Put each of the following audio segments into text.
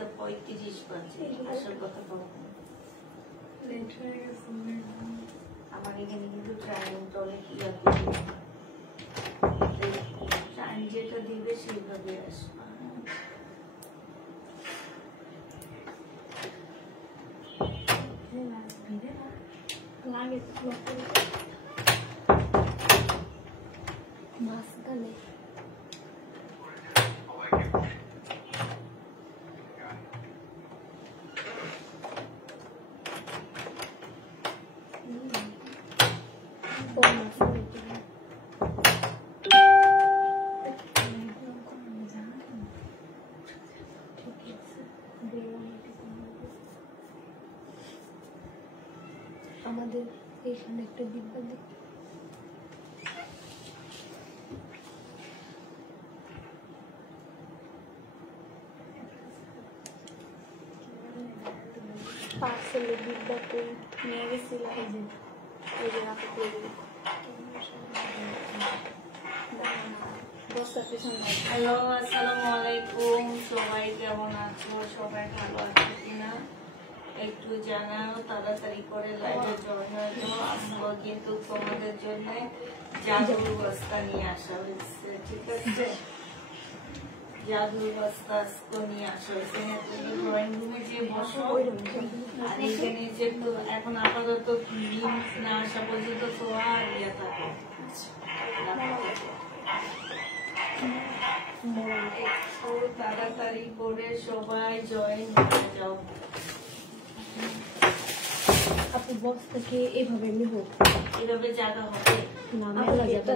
3:35 বাজে আসার কথা তখন লেট হয়ে গেছে আমার এখানে কিন্তু ট্রাইন টলে কি আছে ট্রাইন যেটা দিবে সেইভাবে আসবে লাগে মাঝখানে আমাদের এখানে একটা দিব্যা দিক পার্সেলের দিব্যাতে নিয়ে গেছিলাম এই যে রাখা হ্যালো আসসালামু আলাইকুম সবাই কেমন আছো সবাই ভালো আছো কিনা একটু জানাও তাড়াতাড়ি করে লাইভে জয়েন হয়ে যাও আসবো কিন্তু তোমাদের জন্য জাদুর বস্তা নিয়ে আসা হয়েছে ঠিক আছে জাদুর বস্তা নিয়ে আসা হয়েছে তুমি ড্রয়িং রুমে যে বসো আর এখানে যে এখন আপাতত লিঙ্ক না আসা পর্যন্ত তো আর ইয়ে থাকে তাড়াতাড়ি করে সবাই জয়েন হয়ে যাও আপনি বক্সটাকে এভাবে নিব এভাবে জায়গা হবে না মেলা যাবে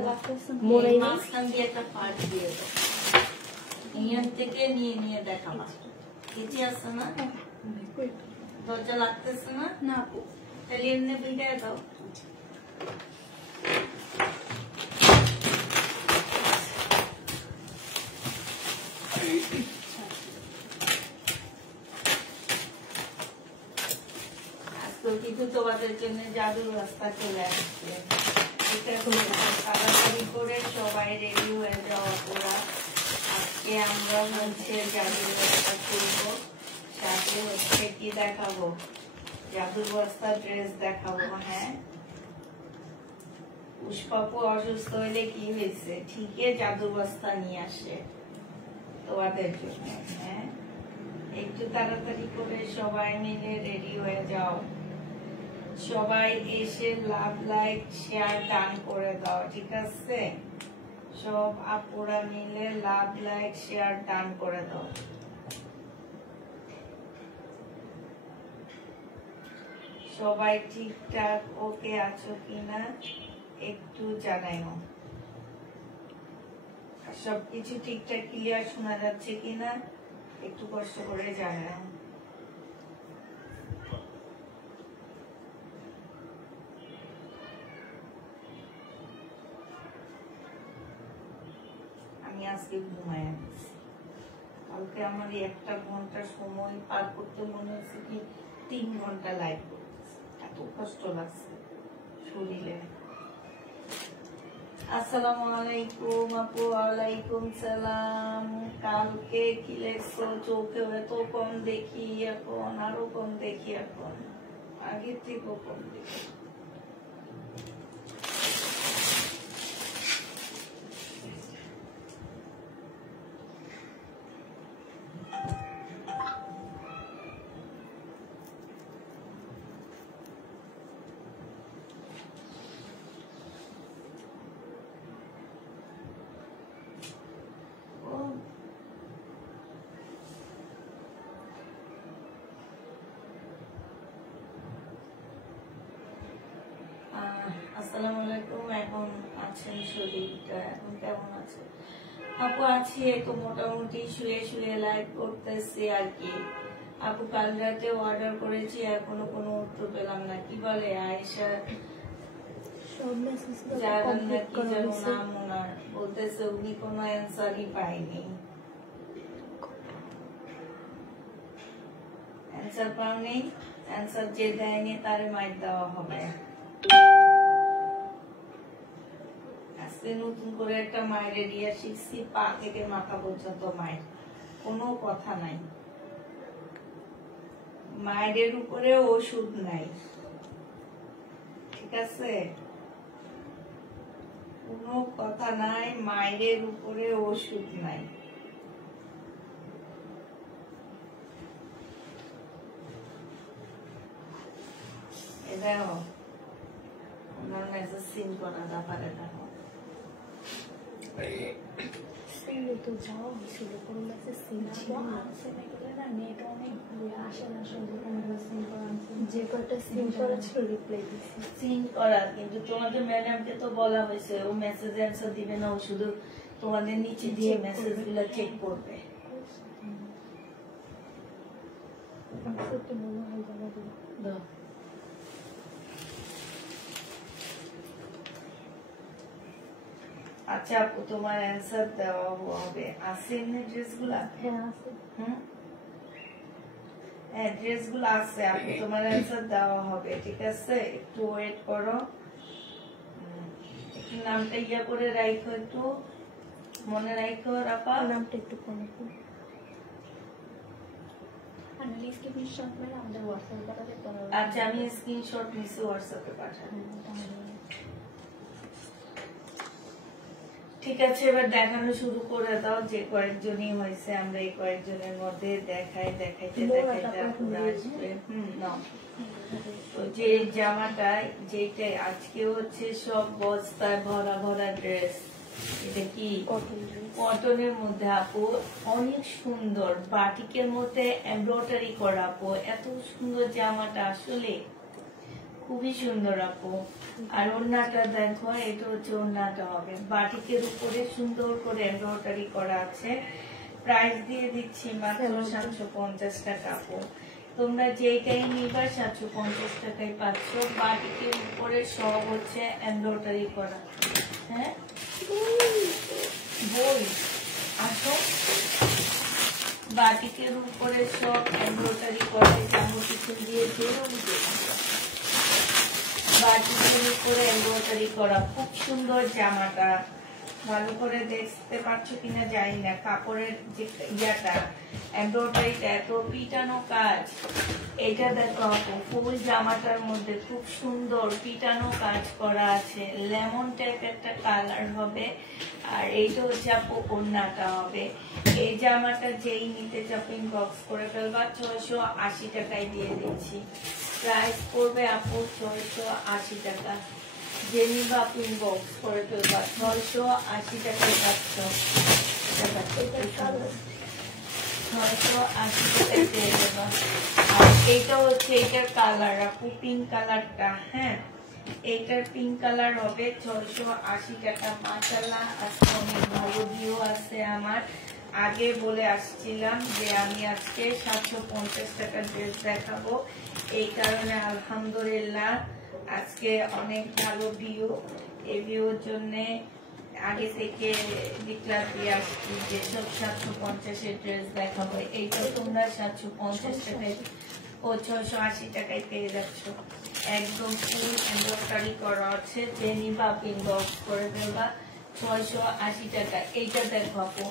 মাঝখান দিয়ে একটা পার্ট দিয়ে দাও ইয়ার থেকে নিয়ে নিয়ে দেখাবা কেচি আছে না দরজা লাগতেছে না না তাহলে এমনি ভিডিও দাও কিন্তু তোমাদের জন্য জাদুর রাস্তা চলে আসছে তাড়াতাড়ি করে সবাই রেডি হয়ে যাওয়া ওরা আজকে আমরা হচ্ছে জাদুর রাস্তা করবো সাথে হচ্ছে কি দেখাবো জাদুর বস্তা ড্রেস দেখাবো হ্যাঁ পুষ্পাপু অসুস্থ হইলে কি হয়েছে ঠিকই জাদুর বস্তা নিয়ে আসে তোমাদের জন্য হ্যাঁ একটু তাড়াতাড়ি করে সবাই মিলে রেডি হয়ে যাও সবাই এসে লাভ লাইক শেয়ার ডান করে দাও ঠিক আছে সব আপুরা মিলে লাভ লাইক শেয়ার ডান করে দাও সবাই ঠিকঠাক ওকে আছো কিনা একটু জানাইও সবকিছু ঠিকঠাক ক্লিয়ার শোনা যাচ্ছে কিনা একটু কষ্ট করে জানাও আজকে ঘুমায় আছি কালকে আমার 1 ঘন্টা সময় পার করতে মনে হচ্ছে কি 3 ঘন্টা লাইভ করতেছি এত কষ্ট লাগছে শরীরে আসসালামু আলাইকুম আপু ওয়ালাইকুম সালাম কালকে কি লেখছো চোখে এত কম দেখি এখন আরো কম দেখি এখন আগের থেকেও কম দেখি আসসালামু আলাইকুম এখন আছেন শরীরটা এখন কেমন আছে আপু আছি তো মোটামুটি শুয়ে শুয়ে লাইভ করতেছি আর কি আপু কাল রাতে অর্ডার করেছি এখনো কোনো উত্তর পেলাম না কি বলে আয়েশা জানান না কি যেন নাম ওনার বলতেছে উনি কোনো অ্যান্সারই পায়নি অ্যান্সার পাওনি অ্যান্সার যে দেয়নি তারে মাইর দেওয়া হবে আজকে নতুন করে একটা মায়ের দিয়া শিখছি পা থেকে মাথা পর্যন্ত মায়ের কোনো কথা নাই মায়ের উপরে ওষুধ নাই, ঠিক আছে? কোনো কথা নাই, মায়ের উপরে ওষুধ নাই। দেখো ওনার মেসেজ সিন করা ব্যাপারে দেখো সিলে তো যাওয়া হয়েছিল, কোনো মেসেজ সিন ছিল না। সিনে গেলে না নেট অনেক আসে না, শুধু কোনো সিন করা আছে, যে কটা সিন করা ছিল রিপ্লাই দিছি সিন করা। কিন্তু তোমাদের ম্যাডামকে তো বলা হয়েছে ও মেসেজ অ্যান্সার দিবে না, ও শুধু তোমাদের নিচে দিয়ে মেসেজ গুলো চেক করবে। মনে হয় জানা দিল। আচ্ছা আপু, তোমার অ্যান্সার দেওয়া হবে। আছে এমনি ড্রেস গুলা? হ্যাঁ আছে। হ্যাঁ ড্রেস গুলো আছে আপু, তোমার অ্যান্সার দেওয়া হবে, ঠিক আছে? একটু ওয়েট করো, একটু নামটা ইয়া করে রাখো, একটু মনে রাখো রাপা। নামটা একটু কমে আচ্ছা আমি স্ক্রিনশট নিচ্ছি, হোয়াটসঅ্যাপে পাঠাবো। ঠিক আছে, এবার দেখানো শুরু করে দাও। যে কয়েকজনই হয়েছে আমরা এই কয়েকজনের মধ্যে দেখাইতে আসবে। নাও। তো যে জামাটা, যেটা আজকে হচ্ছে সব বস্তায় ভরা ভরা ড্রেস, এটা কি কটনের মধ্যে আপু, অনেক সুন্দর, বাটিকের মধ্যে এমব্রয়ডারি করা আপু, এত সুন্দর জামাটা, আসলে খুবই সুন্দর আপু। আর ওড়নাটা দেখো, এটা হচ্ছে ওড়নাটা হবে বাটিকের উপরে সুন্দর করে এমব্রয়ডারি করা আছে। প্রাইস দিয়ে দিচ্ছি মাত্র 750 টাকা আপু। তোমরা যেটাই নিবা 750 টাকায় পাচ্ছ। বাটিকের উপরে সব হচ্ছে এমব্রয়ডারি করা। হ্যাঁ বই আসো, বাটিকের উপরে সব এমব্রয়ডারি করা, যেমন কিছু দিয়ে বাটিকের উপরে এমব্রয়ডারি করা, খুব সুন্দর জামাটা। ভালো করে দেখতে পাচ্ছ কিনা জানি না, কাপড়ের যে ইয়াটা এমব্রয়ডারিটা এত পিটানো কাজ। এটা দেখো ফুল জামাটার মধ্যে খুব সুন্দর পিটানো কাজ করা আছে, লেমন টাইপ একটা কালার হবে। আর এইটা হচ্ছে আপু ওড়নাটা হবে। এই জামাটা যেই নিতে চাপিং বক্স করে ফেলবা 680 টাকায় দিয়ে দিচ্ছি। প্রাইস পড়বে আপু 680 টাকা। যে নিবা পিন বক্স করে ফেলবা 680 টাকায় পাচ্ছ। 680 টাকায় পেয়ে যাবা। আর এইটা হচ্ছে এইটার কালার আপু, পিঙ্ক কালারটা। হ্যাঁ এইটার পিঙ্ক কালার হবে 680 টাকা। মাশাআল্লাহ আজকে অনেক ভালো ভিউ আছে আমার। আগে বলে আসছিলাম যে আমি আজকে 750 টাকার ড্রেস দেখাবো, এই কারণে আলহামদুলিল্লাহ আজকে অনেক ভালো ভিউ। এই ভিউর জন্য আগে থেকে ডিক্লার দিয়ে আসছি যে সব 750-এর ড্রেস দেখাবো। এইটা তোমরা 750 টাকায় ও 680 টাকায় পেয়ে যাচ্ছ। একদম ফুল এমব্রয়ডারি করা আছে, যে নিবা পিন বক্স করে দেবা 680 টাকা। এইটা দেখো আপু,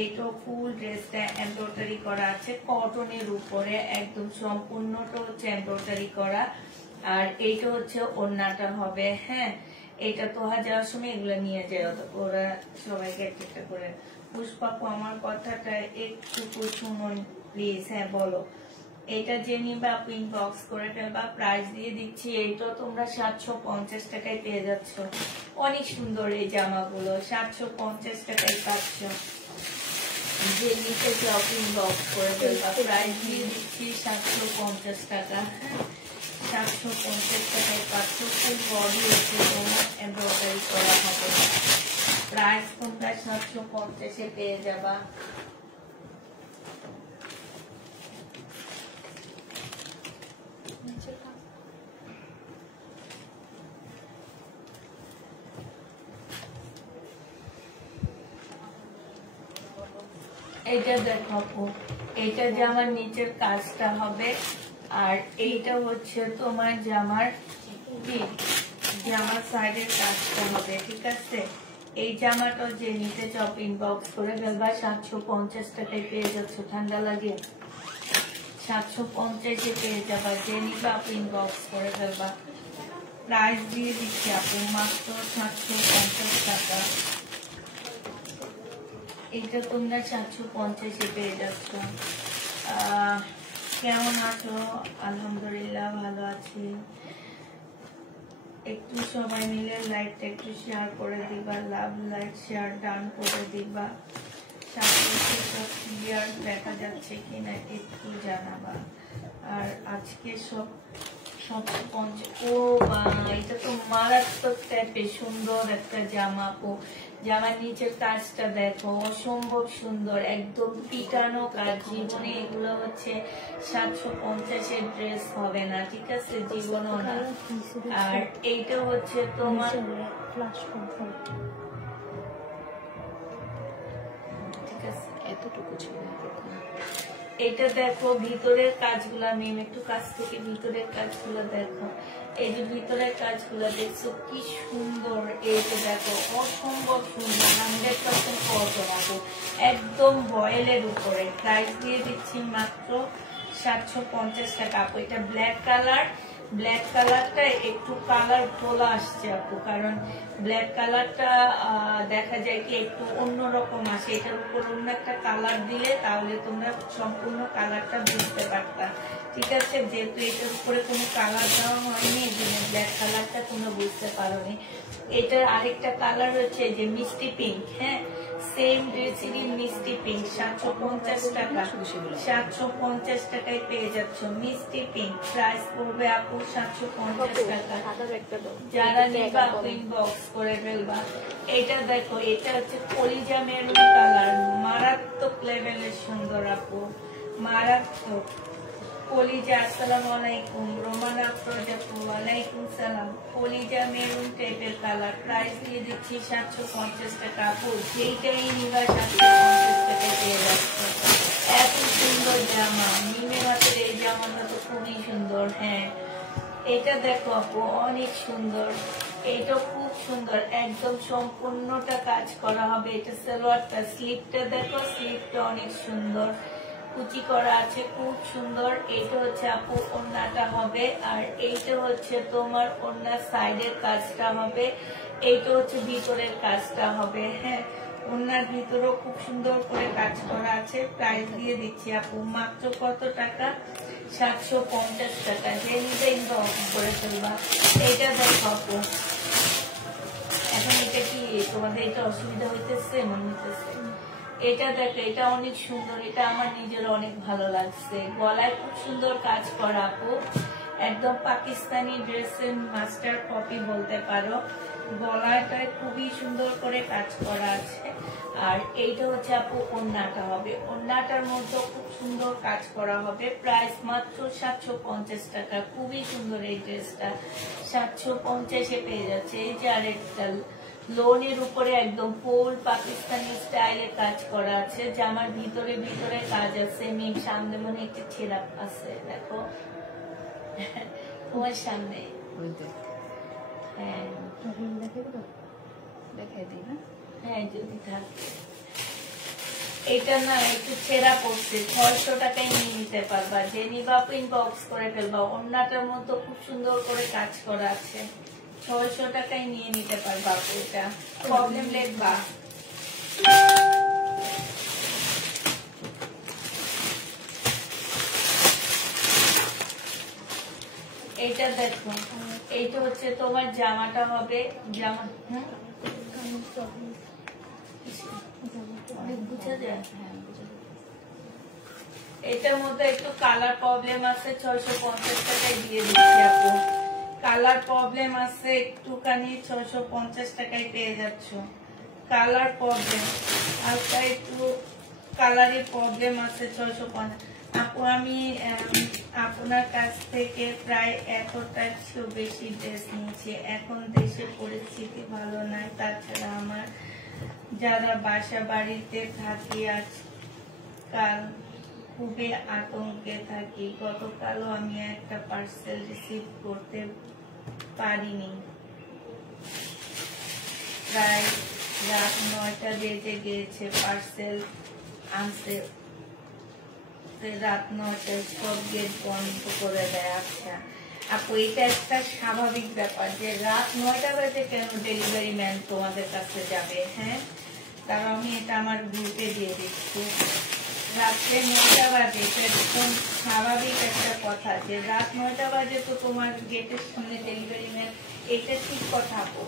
এইটা ফুল ড্রেসটা এমব্রয়ডারি করা আছে কটনের উপরে, একদম সম্পূর্ণটা হচ্ছে এমব্রয়ডারি করা। আর এইটা হচ্ছে ওড়নাটা হবে। হ্যাঁ এইটা তো যাওয়ার সময় এগুলো নিয়ে যায়, ওরা সবাইকে একটা করে। পুষ্পাপু আমার কথাটা একটু শুনুন প্লিজ। হ্যাঁ বলো। এটা যে নিবা পিন বক্স করে ফেলবা। প্রাইস দিয়ে দিচ্ছি, এইটা তোমরা 750 টাকায় পেয়ে যাচ্ছ। অনেক সুন্দর এই জামাগুলো, 750 টাকায় পাচ্ছ। যে নিতে চাও পিন বক্স করে ফেলবা। প্রাইস দিয়ে দিচ্ছি 750 টাকা। 750 টাকায় পাচ্ছ। ফুল বডি হচ্ছে তোমার এমব্রয়ডারি করা হবে। প্রাইস তোমরা 750-এ পেয়ে যাবা। এইটা দেখো, এইটা জামার নিচের কাজটা হবে। আর এইটা হচ্ছে তোমার জামার সাইডের কাজটা হবে, ঠিক আছে? এই জামাটা যে নিতে চাও পিন বক্স করে ফেলবা, 750 টাকায় পেয়ে যাচ্ছ। ঠান্ডা লাগে 750 পেয়ে যাবা, যে নিবা আপু ইনবক্স করে ফেলবা। প্রাইস দিয়ে দিচ্ছি আপু মাত্র 750 টাকা। এটা তোমরা 750 পেয়ে যাচ্ছ। কেমন আছো? আলহামদুলিল্লাহ ভালো আছি। একটু সবাই মিলে লাইকটা একটু শেয়ার করে দিবা, লাভ লাইক শেয়ার ডান করে দিবা। সাথে সব ক্লিয়ার দেখা যাচ্ছে কিনা একটু জানাবা। আর আজকে সব 750। ও এটা তো মারাত্মক টাইপের সুন্দর একটা জামা আপু। জামার নিচের কাজটা দেখো, অসম্ভব সুন্দর, একদম পিটানো কাজ। জীবনে এগুলো হচ্ছে 750 ড্রেস হবে না, ঠিক আছে, জীবনও না। আর এইটা হচ্ছে তোমার ঠিক আছে, এতটুকু ছিল। এটা দেখো ভিতরের কাজগুলা, মেম একটু কাছ থেকে ভিতরের কাজগুলো দেখো। এই যে ভিতরের কাজগুলো দেখছো কি সুন্দর। এইটা দেখো অসম্ভব সুন্দর, 100% কটন আপু, একদম ভয়েলের উপরে। প্রাইস দিয়ে দিচ্ছি মাত্র 750 টাকা আপু। এটা ব্ল্যাক কালার, ব্ল্যাক কালারটা একটু কালার তোলা আসছে আপু, কারণ ব্ল্যাক কালারটা দেখা যায় কি একটু অন্যরকম আসে। এটার উপর অন্য একটা কালার দিলে তাহলে তোমরা সম্পূর্ণ কালারটা বুঝতে পারতা, ঠিক আছে। যেহেতু এটার উপরে কোনো কালার দেওয়া হয়নি, এই জন্য ব্ল্যাক কালারটা কোনো বুঝতে পারোনি। এটার আরেকটা কালার হচ্ছে যে মিষ্টি পিঙ্ক। হ্যাঁ, সেম ড্রেসেরই মিষ্টি পিঙ্ক। 750 টাকা, 750 টাকায় পেয়ে যাচ্ছ মিষ্টি পিঙ্ক। প্রাইস পড়বে আপু 750 টাকা। যারা নিবা ইনবক্স করে ফেলবা। এটা দেখো, এটা হচ্ছে কলিজা মেরুন কালার, মারাত্মক লেভেলের সুন্দর আপু, মারাত্মক। কলিজা, আসসালামু আলাইকুম। রোমানা প্রজাপতি, ওয়ালাইকুম সালাম। কলিজা মেরুন টাইপের কালার। প্রাইস দিয়ে দিচ্ছি 750 টাকা আপু। যেইটাই নিবা 750 টাকায় পেয়ে যাচ্ছে। এত সুন্দর জামা, মিমের হাতের এই জামাটা তো খুবই সুন্দর। হ্যাঁ, এটা দেখো আপু অনেক সুন্দর, এটা খুব সুন্দর, একদম সম্পূর্ণটা কাজ করা হবে। এটা সালোয়ারটা, স্লিপটা দেখো, স্লিপটা অনেক সুন্দর, কুচি করা আছে, খুব সুন্দর। এইটা হচ্ছে আপু ওড়নাটা হবে, আর এইটা হচ্ছে তোমার ওড়নার সাইডের কাজটা হবে, এইটা হচ্ছে ভিতরের কাজটা হবে। হ্যাঁ, ওড়নার ভিতরেও খুব সুন্দর করে কাজ করা আছে। প্রাইস দিয়ে দিচ্ছি আপু মাত্র কত টাকা? 750 টাকা। যে নিতে ইনবক্স করে ফেলবা। এইটা দেখো আপু, এখন এটা কি তোমাদের এটা অসুবিধা হইতেছে মনে হইতেছে? এটা দেখো, এটা অনেক সুন্দর, এটা আমার নিজের অনেক ভালো লাগছে। গলায় খুব সুন্দর কাজ করা আপু, একদম পাকিস্তানি ড্রেসের মাস্টার কপি বলতে পারো। গলাটায় খুবই সুন্দর করে কাজ করা আছে। আর এইটা হচ্ছে আপু ওড়নাটা হবে, ওড়নাটার মধ্যে খুব সুন্দর কাজ করা হবে। প্রাইস মাত্র 750 টাকা। খুবই সুন্দর এই ড্রেসটা, 750-এ পেয়ে যাচ্ছে। এই যে আরেকটা লোনের উপরে একদম ফুল পাকিস্তানি স্টাইলে কাজ করা আছে। জামার ভিতরে ভিতরে কাজ আছে। মিম সামনে মনে একটা ছেঁড়া আছে, দেখো তোমার সামনে। হ্যাঁ দেখাই দিই না, হ্যাঁ যদি থাকে। এটা না একটু ছেঁড়া পড়ছে, 600 টাকায় নিয়ে নিতে পারবা। যে নিবা ইনবক্স করে ফেলবা। ওড়নাটার মধ্যে খুব সুন্দর করে কাজ করা আছে, 600 টাকায় নিয়ে নিতে পারবা। এটা প্রবলেম লিখবা। এইটা দেখো, এইটা হচ্ছে তোমার জামাটা হবে। জামা বুঝা যায়। এটার মধ্যে একটু কালার প্রবলেম আছে, 650 টাকায় দিয়ে দিচ্ছি আপু। কালার প্রবলেম আছে একটুখানি, 650 টাকায় পেয়ে যাচ্ছ। কালার প্রবলেম আজকে একটু কালারের প্রবলেম আছে, 650। আপু আমি আপনার কাছ থেকে প্রায় 100টার বেশি ড্রেস নিয়েছি। এখন দেশের পরিস্থিতি ভালো নাই, তাছাড়া আমার যারা বাসা বাড়িতে থাকি আজকাল খুবই আতঙ্কে থাকি। গতকালও আমি একটা পার্সেল রিসিভ করতে পারিনি, প্রায় রাত 9টা বেজে গিয়েছে। পার্সেল আনতে বলছে রাত 9টায় সব গেট বন্ধ করে দেয়। আচ্ছা আপু, এটা একটা স্বাভাবিক ব্যাপার যে রাত 9টা বাজে কেন ডেলিভারি ম্যান তোমাদের কাছে যাবে? হ্যাঁ, কারণ আমি এটা আমার গ্রুপে দিয়ে দিচ্ছি। রাত্রে 9টা বাজে, এটা একদম স্বাভাবিক একটা কথা যে রাত 9টা বাজে তো তোমার গেটের সামনে ডেলিভারি ম্যান, এটা ঠিক কথা আপু।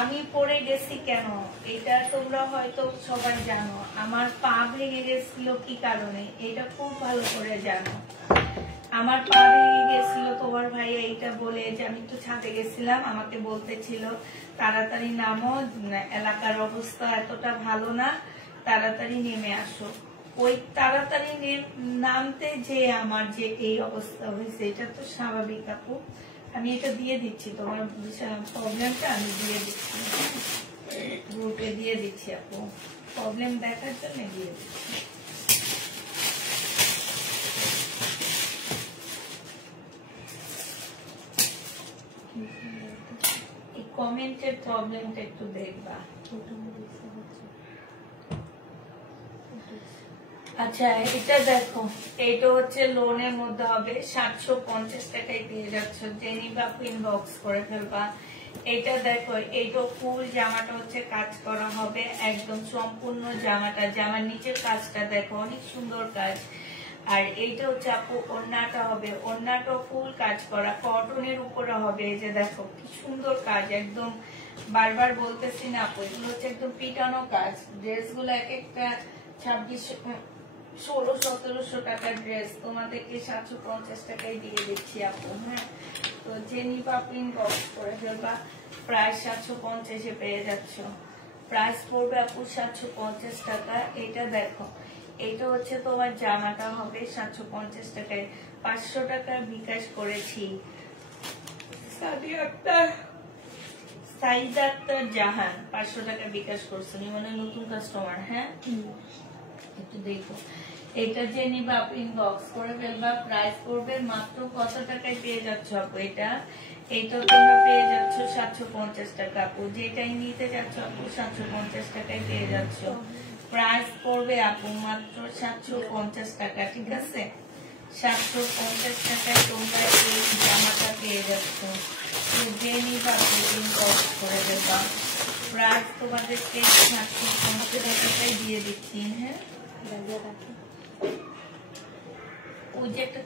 আমি পড়ে গেছি কেন এটা তোমরা হয়তো সবাই জানো। আমার পা ভেঙে গেছিল কি কারণে, এটা খুব ভালো করে জানো। আমার পা ভেঙে গেছিল তোমার ভাই এইটা বলে যে আমি একটু ছাদে গেছিলাম, আমাকে বলতেছিল তাড়াতাড়ি নামো, এলাকার অবস্থা এতটা ভালো না, তাড়াতাড়ি নেমে আসো। ওই তাড়াতাড়ি নামতে যে আমার যে এই অবস্থা হয়েছে, এটা তো স্বাভাবিক আপু। আমি এটা দিয়ে দিচ্ছি, তোমার প্রবলেমটা আমি দিয়ে দিচ্ছি, গ্রুপে দিয়ে দিচ্ছি আপু, প্রবলেম দেখার জন্য দিয়ে দিচ্ছি। এই কমেন্টের প্রবলেমটা একটু দেখবা। আচ্ছা এটা দেখো, এটা হচ্ছে লোনের মধ্যে হবে 750 টাকায় দিয়ে যাচ্ছ, জেনি বা ইনবক্স করে ফেলবা। এটা দেখো, এইটা ফুল জামাটা হচ্ছে কাজ করা হবে একদম সম্পূর্ণ জামাটা, জামার নিচের কাজটা দেখো অনেক সুন্দর কাজ। আর এইটা হচ্ছে আপু ওড়নাটা হবে, ওড়নাটা ফুল কাজ করা কটনের উপরে হবে। এই যে দেখো কি সুন্দর কাজ, একদম বারবার বলতেছি না আপু, এগুলো হচ্ছে একদম পিটানো কাজ। ড্রেসগুলো এক একটা 1600-1700 টাকার ড্রেস তোমাদেরকে 750 টাকায় দিয়ে দিচ্ছি আপু। হ্যাঁ, তো যে নিবা আপনি বক্স করে ফেলবা, প্রাইস 750-এ পেয়ে যাচ্ছ। প্রাইস পড়বে আপু 750 টাকা। এটা দেখো, এটা হচ্ছে তোমার জামাটা হবে 750 টাকায়, 500 টাকা বিকাশ করেছি। সাইদ আক্তার জাহান 500 টাকা বিকাশ করছেন, মানে নতুন কাস্টমার। হ্যাঁ, একটু দেখো, এটা যে নিবা আপনি ইনবক্স করে ফেলবা। প্রাইস পড়বে মাত্র কত টাকায় পেয়ে যাচ্ছ আপু? এইটা তোমরা পেয়ে যাচ্ছ 750 টাকা আপু। যেটাই নিতে যাচ্ছ আপু 750 টাকায় পেয়ে যাচ্ছ। প্রাইস পড়বে আপু মাত্র 750 টাকা, ঠিক আছে? 750 টাকায় তোমরা এই জামাটা পেয়ে যাচ্ছ। যে নিবা আপনি ইনবক্স করে দেবা। প্রাইস তোমাদেরকে 750 টাকায় দিয়ে দিচ্ছি। হ্যাঁ, ওই যে একটা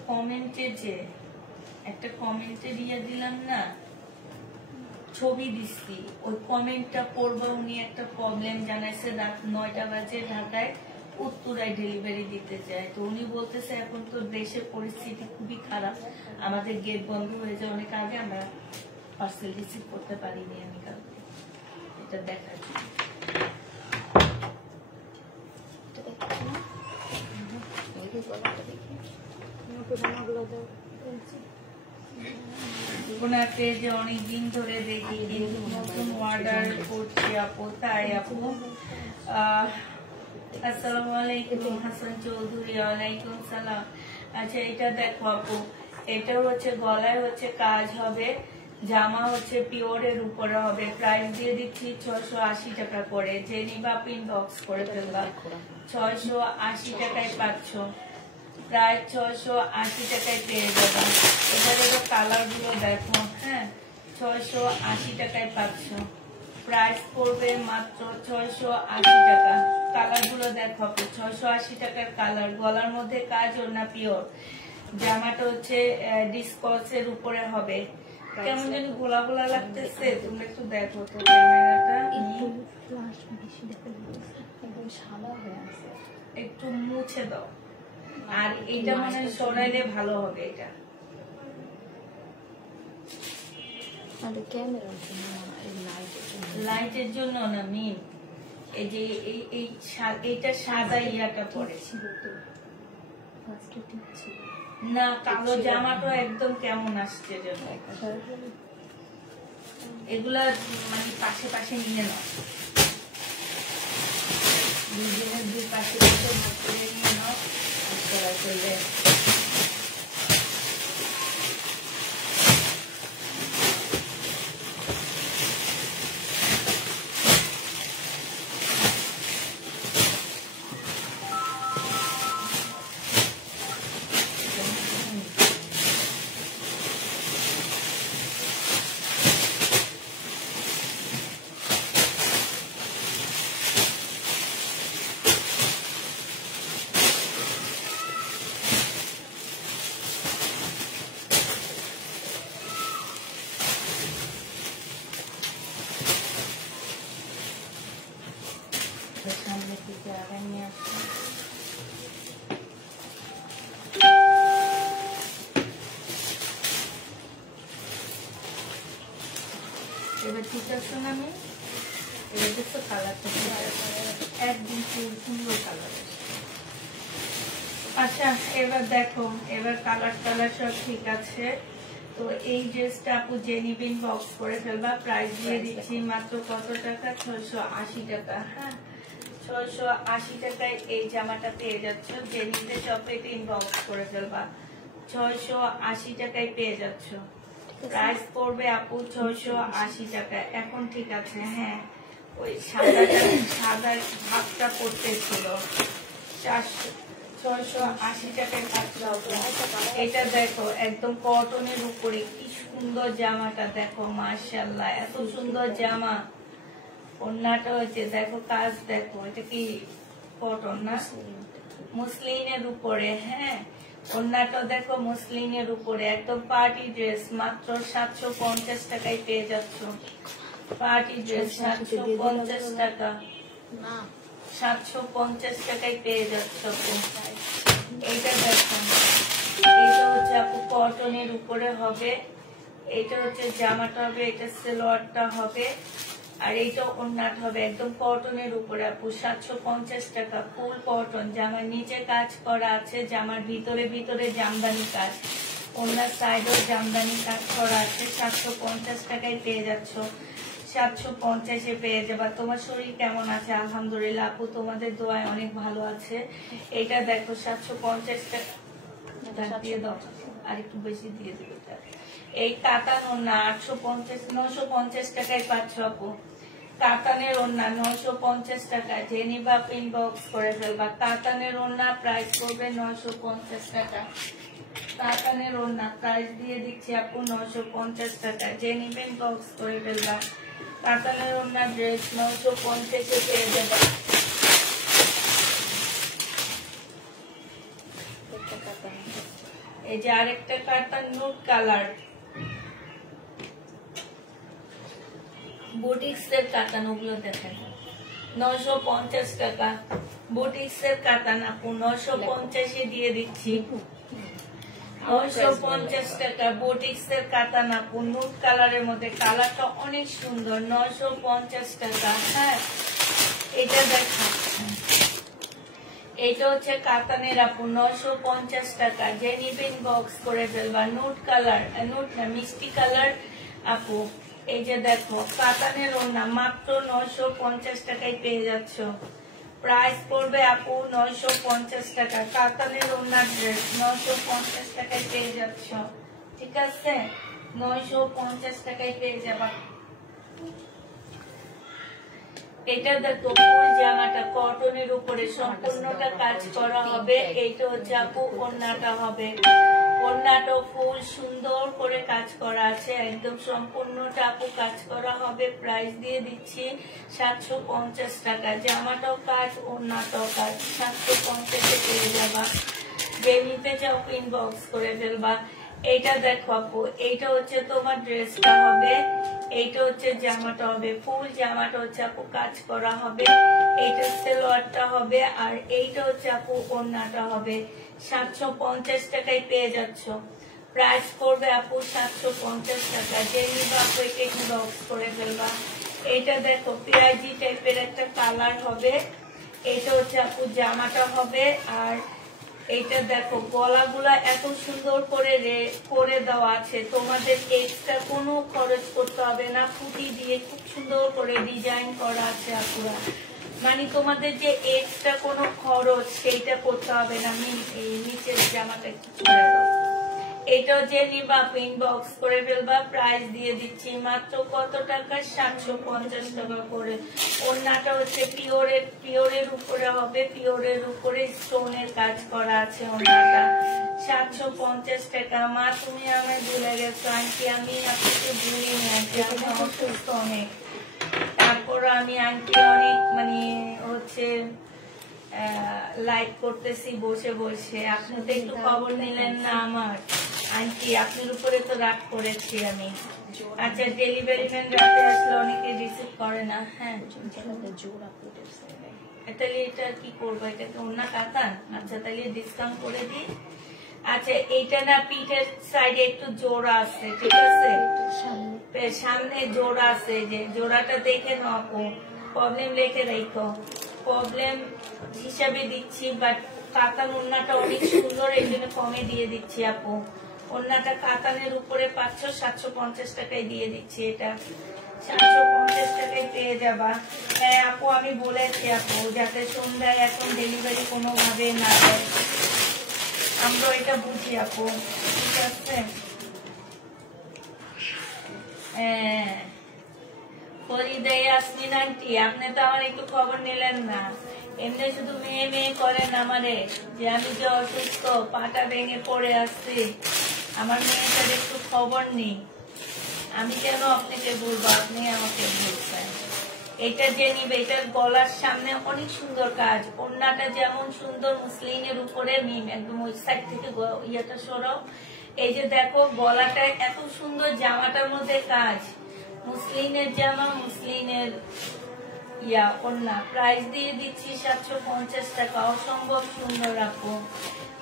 কমেন্টে দিয়ে দিলাম না, ছবি দিচ্ছি, ওই কমেন্টটা পড়বো। উনি একটা প্রবলেম জানাইছে, রাত 9টা বাজে ঢাকায় উত্তরায় ডেলিভারি দিতে চায়। তো উনি বলতেছে এখন তো দেশের পরিস্থিতি খুবই খারাপ, আমাদের গেট বন্ধ হয়ে যায় অনেক আগে, আমরা পার্সেল রিসিভ করতে পারিনি। আমি কালকে এটা দেখার জন্য ওনাকে যে অনেকদিন ধরে দেখি, কিন্তু নতুন অর্ডার করছি আপু, তাই আপু। আসসালামু আলাইকুম হাসান চৌধুরী। ওয়ালাইকুম সালাম। আচ্ছা এটা দেখো আপু, এটা হচ্ছে গলায় হচ্ছে কাজ হবে, জামা হচ্ছে পিওরের উপরে হবে। প্রাইস দিয়ে দিচ্ছি 680 টাকা করে। যে নিবা ইনবক্স করে ফেলবা। 680 টাকায় পাচ্ছ, প্রায় 680 টাকায় পেয়ে যাবা। এবারে কালার গুলো দেখো। হ্যাঁ, 680 টাকায় পাচ্ছ। প্রাইস পড়বে মাত্র 680 টাকা। কালার গুলো দেখো, 680 টাকার কালার, গলার মধ্যে কাজ, ওড়না পিওর। জামাটা হচ্ছে ডিসকসের উপরে হবে। কেমন যেন গোলা গোলা লাগতেছে, তোমরা একটু দেখো তো ক্যামেরাটা। একটু মুছে দাও। আর এটা মানে সরাইলে ভালো হবে। এটা লাইটের জন্য না মিম, এই যে এইটা সাদা ইয়াটা পড়েছিল তো না, কালো জামাটা একদম কেমন আসছে যেন। এগুলা মানে পাশে পাশে নিয়ে নাও, দুজনের দুই পাশে নিয়ে নাও, করা চলবে। ঠিক আছে না? আমি এবার দেখছো কালারটা একদম খুব সুন্দর কালার। আচ্ছা এবার দেখো, এবার কালার টালার সব ঠিক আছে। তো এই ড্রেসটা আপু যে নিবেন বক্স করে ফেলবা। প্রাইস দিয়ে দিচ্ছি মাত্র কত টাকা? 680 টাকা। হ্যাঁ, 680 টাকায় এই জামাটা পেয়ে যাচ্ছ। যে নিতে শপে ইনবক্স করে ফেলবা। 680 টাকায় পেয়ে যাচ্ছ। প্রাইস পড়বে আপু 680 টাকা। এখন ঠিক আছে। হ্যাঁ, ওই সাদা ভাবটা পড়তেছিল 680 টাকায় পাচ্ছ। এটা দেখো একদম কটনের উপরে কি সুন্দর জামাটা দেখো, মাশাআল্লাহ এত সুন্দর জামা। ওন্নাটা হচ্ছে দেখো, কাজ দেখো, এটা কি কটন না মুসলিনের উপরে। হ্যাঁ, ওন্নাটা দেখো মুসলিনের উপরে, একদম পার্টি ড্রেস। মাত্র 750 টাকায় পেয়ে যাচ্ছ। পার্টি ড্রেস 750 টাকা, 750 টাকায় পেয়ে যাচ্ছ। এইটা দেখো, এইটা হচ্ছে আপু কটনের উপরে হবে। এটা হচ্ছে জামাটা হবে, এটা সালোয়ারটা হবে, আর এইটা ওন্নাটা হবে একদম কটনের উপরে আপু। 750 টাকা, ফুল কটন। জামার নিচে কাজ করা আছে, জামার ভিতরে জামদানি কাজ, ওন্নার সাইডেও জামদানি কাজ করা আছে। 750 টাকায় পেয়ে যাচ্ছ। 750-এ পেয়ে যাবা। তোমার শরীর কেমন আছে? আলহামদুলিল্লাহ আপু, তোমাদের দোয়ায় অনেক ভালো আছে। এটা দেখো 750 টাকা দিয়ে দাও, আর একটু বেশি দিয়ে দেবে। এই কাতান ওন্না 950 টাকায় পাচ্ছ আপু। কাতানের ওন্না 950 টাকা। যে নিবা ইনবক্স করে ফেলবা। কাতানের ওন্না প্রাইস করবে 950 টাকা। কাতানের ওন্না প্রাইস দিয়ে দিচ্ছি আপু 950 টাকা। যে নিবেন বক্স করে ফেলবা। কাতানের ওন্না ড্রেস 950-এ পেয়ে যাবা। এই যে আরেকটা কাতান নুট কালার, বুটিক্সের কাতান, ওগুলো দেখেন 950 টাকা। বুটিক্সের কাতান আপু 950-এ দিয়ে দিচ্ছি। 950 টাকা বুটিক্সের কাতান আপু, নুট কালারের মধ্যে। কালারটা অনেক সুন্দর। 950 টাকা। হ্যাঁ, এটা দেখো, এটা হচ্ছে কাতানের আপু 950 টাকা। যে নিবেন বক্স করে ফেলবা। নুট কালার, নুট না মিষ্টি কালার আপু। এই যে দেখো কাতানের ওন্না মাত্র 950 টাকায় পেয়ে যাচ্ছ। প্রাইস পড়বে আপু 950 টাকা। কাতানের ওন্না ড্রেস 950 টাকায় পেয়ে যাচ্ছ। ঠিক আছে, 950 টাকায় পেয়ে যাবা। এটা দেখো ফুল জামাটা কটনের উপরে সম্পূর্ণটা কাজ করা হবে। এইটা হচ্ছে আপু ওন্নাটা হবে। ওন্নাটা ফুল সুন্দর করে কাজ করা আছে, একদম সম্পূর্ণটা আপু কাজ করা হবে। প্রাইস দিয়ে দিচ্ছি 750 টাকা। জামাটাও কাজ, ওন্নাটাও কাজ। 750-এ পেয়ে যাবা। যে নিতে চাও ইনবক্স করে ফেলবা। এইটা দেখো আপু, এইটা হচ্ছে তোমার ড্রেসটা হবে, এইটা হচ্ছে জামাটা হবে। ফুল জামাটা হচ্ছে আপু কাজ করা হবে। এইটা সালোয়ারটা হবে, আর এইটা হচ্ছে আপু ওন্নাটা হবে। 750 টাকায় পেয়ে যাচ্ছ। প্রাইস করবে আপু 750 টাকা। যে নিবা আপু এটা ইনবক্স করে ফেলবা। এইটা দেখো পিয়াজি টাইপের একটা কালার হবে। এইটা হচ্ছে আপু জামাটা হবে, আর এইটা দেখো গলাগুলা এত সুন্দর করে দেওয়া আছে। তোমাদের এক্সট্রা কোনো খরচ করতে হবে না। পুঁতি দিয়ে খুব সুন্দর করে ডিজাইন করা আছে আপুরা। মানে তোমাদের যে এক্সট্রা কোনো খরচ সেইটা করতে হবে না। এই নিচের জামাটা একটু ছেড়ে দাও। এটাও যে নিবা ইনবক্স করে ফেলবা। প্রাইস দিয়ে দিচ্ছি মাত্র কত টাকা? 750 টাকা করে। ওন্নাটা হচ্ছে পিওরের উপরে হবে, পিওরের উপরে স্টোনের কাজ করা আছে। ওন্নাটা 750 টাকা। মা তুমি আমায় ভুলে গেছো আন্টি, আমি আপনাকে ভুলিনি আন্টি, আমি অসুস্থ অনেক। তারপর আমি আন্টি অনেক মানে হচ্ছে লাইক করতেছি বসে বসে, আপনি তো একটু খবর নিলেন না আমার আন্টি। আপনার উপরে তো রাগ করেছি আমি। আচ্ছা, ডেলিভারি ম্যান রাতে আসলে অনেকে রিসিভ করে না। হ্যাঁ, তাহলে এটা কি করবো? এটাকে ওন্না কাতান। আচ্ছা, তাহলে ডিসকাউন্ট করে দিই। আচ্ছা এইটা না পিঠের সাইডে একটু জোড়া আছে, ঠিক আছে, সামনে জোড়া আছে, যে জোড়াটা দেখে নাও আপু, প্রবলেম লিখে রেখো, প্রবলেম হিসাবে দিচ্ছি, বাট কাতান ওড়নাটা অনেক সুন্দর, এই জন্য কমে দিয়ে দিচ্ছি আপু। ওড়নাটা কাতানের উপরে পাচ্ছ 750 টাকায় দিয়ে দিচ্ছি, এটা 750 টাকায় পেয়ে যাবা। হ্যাঁ আপু আমি বলেছি আপু, যাতে সন্ধ্যায় এখন ডেলিভারি কোনোভাবে না হয়, আমরা এটা বুঝি আপু, ঠিক আছে। ফরিদা ইয়াসমিন আন্টি, আপনি তো আমার একটু খবর নিলেন না, এমনি শুধু মেয়ে মেয়ে করেন আমারে, যে আমি যে অসুস্থ, পাটা ভেঙে পড়ে আসছি, আমার মেয়েটার একটু খবর নেই। আমি কেন আপনাকে বলবো, আপনি আমাকে বলছেন। এটা যে নিবে, এটার গলার সামনে অনেক সুন্দর কাজ, ওড়নাটা যেমন সুন্দর মুসলিনের উপরে, মিম একদম ওই সাইড থেকে ইয়েটা সরাও, এই যে দেখো গলাটা এত সুন্দর, জামাটার মধ্যে কাজ, মুসলিনের জামা, মুসলিনের ইয়া ওড়না, প্রাইস দিয়ে দিচ্ছি 750 টাকা, অসম্ভব সুন্দর আপু,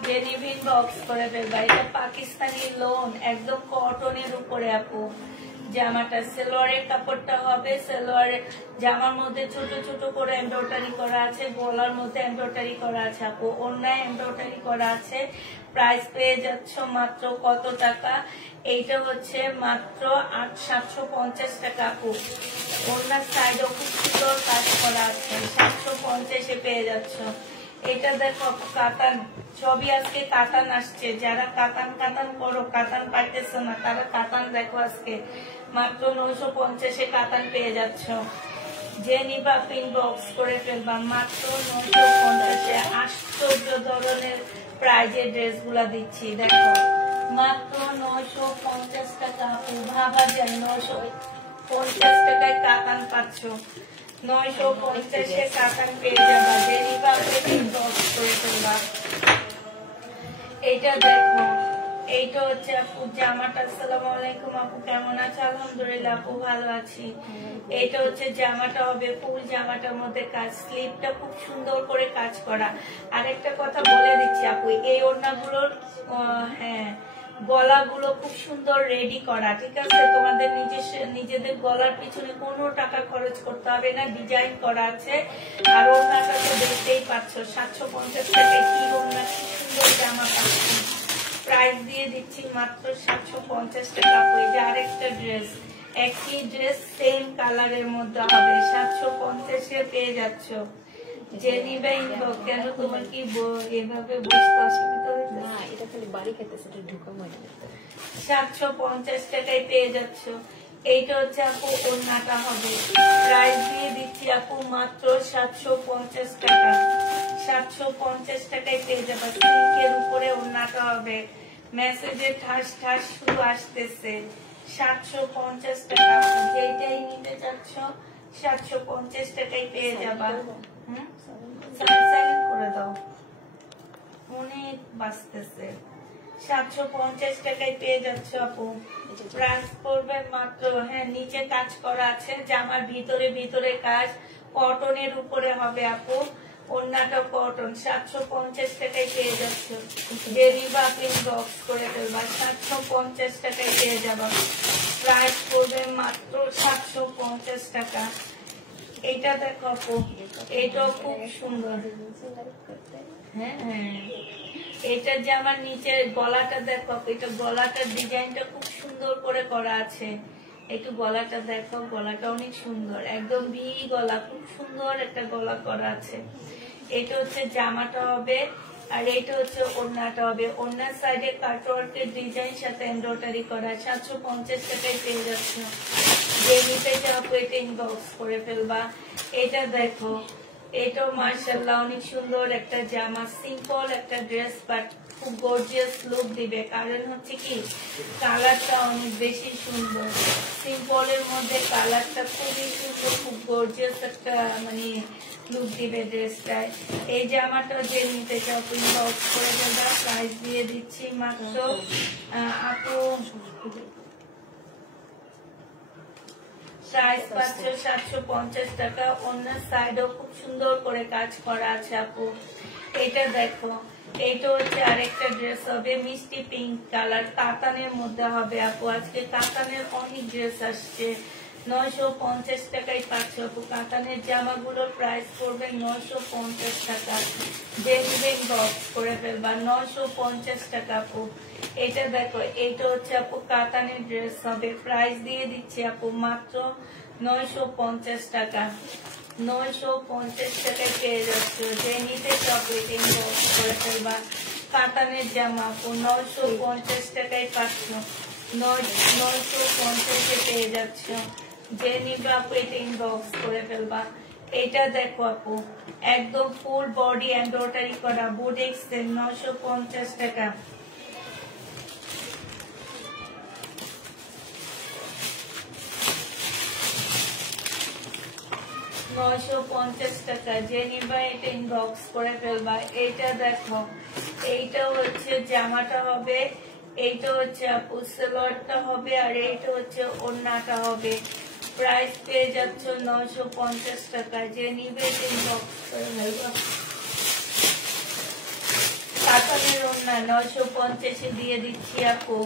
যে নিবিন বক্স করে ফেলবা। এটা পাকিস্তানি লোন, একদম কটনের উপরে আপু, জামাটা সেলোয়ারের কাপড়টা হবে, সেলোয়ারের জামার মধ্যে ছোট ছোট করে এমব্রয়ডারি করা আছে, গলার মধ্যে এমব্রয়ডারি করা আছে আপু, ওড়নায় এমব্রয়ডারি করা আছে। প্রাইস পেয়ে যাচ্ছ মাত্র কত টাকা, এইটা হচ্ছে মাত্র 750 টাকা আপু। ওড়নার সাইডও খুব সুন্দর কাজ করা আছে, 750-এ পেয়ে যাচ্ছ। এটা দেখো কাতান, সবই আজকে কাতান আসছে, যারা কাতান কাতান করো, কাতান পাইতেছ না, তারা কাতান দেখো আজকে মাত্র 950-এ কাতান পেয়ে যাচ্ছ। যে নিবা পিন বক্স করে ফেলবা, মাত্র 950-এ। আশ্চর্য ধরনের প্রাইজের ড্রেস গুলা দিচ্ছি, দেখো মাত্র 950 টাকা আপু, ভাবা যায় 950 টাকায় কাতান পাচ্ছ, 950-এ কাতান পেয়ে যাবা, যে নিবা পিন বক্স করে ফেলবা। এইটা দেখো, এইটা হচ্ছে আপু জামাটা, আসসালামু আলাইকুম আপু, কেমন আছে? আলহামদুলিল্লাহ আপু ভালো আছি। এইটা হচ্ছে জামাটা হবে, ফুল জামাটার মধ্যে কাজ, স্লিপটা খুব সুন্দর করে কাজ করা। আরেকটা কথা বলে দিচ্ছি আপু, এই ওড়নাগুলোর হ্যাঁ গলাগুলো খুব সুন্দর রেডি করা, ঠিক আছে, তোমাদের নিজেদের গলার পিছনে কোনো টাকা খরচ করতে হবে না, ডিজাইন করা আছে। আর ওড়নাটা তো দেখতেই পাচ্ছ, 750 টাকায় কি ওড়না, কি সুন্দর জামা পাচ্ছি, প্রাইস দিয়ে দিচ্ছি মাত্র 750 টাকা। এই যে আরেকটা ড্রেস, একই ড্রেস সেম কালারের মধ্যে হবে, 750-এ পেয়ে যাচ্ছ। যে নিবে কেন, তোমার কি এভাবে বসতে অসুবিধা হচ্ছে? না, এটা খালি বাড়ি খেতেছে, এটা ঢুকা মনে 750 টাকায় পেয়ে যাচ্ছ। এইটা হচ্ছে আপু ওড়নাটা হবে, প্রাইস দিয়ে দিচ্ছি আপু মাত্র 750 টাকা, 750 টাকায় পেয়ে যাবে। সিল্কের উপরে ওড়নাটা হবে, মেসেজে ঠাস ঠাস শুধু আসতেছে, 750 টাকা। যেটাই নিতে চাচ্ছ 750 টাকায় পেয়ে যাবা। সাইলেন্ট করে দাও, অনেক বাঁচতেছে। 750 টাকায় পেয়ে যাচ্ছ আপু, প্রাইস পড়বে মাত্র, হ্যাঁ নিচে কাজ করা আছে, জামার ভিতরে ভিতরে কাজ, কটনের উপরে হবে আপু, ওড়নাটা কটন, 750 টাকায় পেয়ে যাচ্ছ। বেবি বাকিং বক্স করে ফেলবা, 750 টাকায় পেয়ে যাবা, প্রাইস পড়বে মাত্র 750 টাকা। এইটা দেখো আপু, এইটাও খুব সুন্দর, হ্যাঁ হ্যাঁ এটা যে আমার নিচের গলাটা দেখো, এটা গলাটার ডিজাইনটা খুব সুন্দর করে করা আছে, একটু গলাটা দেখো, গলাটা অনেক সুন্দর, একদম ভি গলা, খুব সুন্দর একটা গলা করা আছে। এটা হচ্ছে জামাটা হবে, আর এটা হচ্ছে ওড়নাটা হবে, ওড়নার সাইডে কাটওয়ার্কের ডিজাইন সাথে এমব্রয়ডারি করা, 750 টাকায় পেয়ে যাচ্ছে। যে নিতে চাও এটা ইনবক্স করে ফেলবা। এটা দেখো, এটাও মার্শাল্লাহ অনেক সুন্দর একটা জামা, সিম্পল একটা ড্রেস, বাট খুব গর্জিয়াস লুক দিবে, কারণ হচ্ছে কি কালারটা অনেক বেশি সুন্দর, সিম্পলের মধ্যে কালারটা খুবই সুন্দর, খুব গর্জিয়াস একটা মানে লুক দিবে ড্রেসটায়। এই জামাটা যে নিতে চাও ইনবক্স করে দেবা, প্রাইস দিয়ে দিচ্ছি মাত্র আপু, প্রাইস পাচ্ছ 750 টাকা। অন্য সাইডও খুব সুন্দর করে কাজ করা আছে আপু। এটা দেখো, এইটা হচ্ছে আরেকটা ড্রেস হবে মিষ্টি পিঙ্ক কালার, কাতানের মধ্যে হবে আপু। আজকে কাতানের অনেক ড্রেস আসছে, 950 টাকায় পাচ্ছ আপু। কাতানের জামাগুলোর প্রাইস পড়বে 950 টাকা। জেনুইন বক্স করে ফেলবা, 950 টাকা আপু। এটা দেখো, এটা হচ্ছে আপু কাতানের ড্রেস হবে, প্রাইস দিয়ে দিচ্ছি আপু মাত্র 950 টাকা। 950 টাকায় পেয়ে যাচ্ছ, যে নিতে চকলেট ইনবক্স করে ফেলবা। কাতানের জামা আপু 950 টাকায় পাচ্ছ, 950-এ পেয়ে যাচ্ছ, যে নিবে আপু এটা ইনবক্স করে ফেলবা। এটা দেখো আপু একদম ফুল বডি এমব্রয়ডারি করা বুটিক্স, 950 টাকা। টাকা, যে নিবা এটা ইনবক্স করে ফেলবা। এইটা দেখো, এইটা হচ্ছে জামাটা হবে, এইটা হচ্ছে আপু সালোয়ারটা হবে, আর এইটা হচ্ছে ওড়নাটা হবে। প্রাইস পেয়ে যাচ্ছ 950 টাকা, যে নিবে এটা ইনবক্স করে ফেলবা। কাতানের ওড়না 950-এ দিয়ে দিচ্ছি আপু।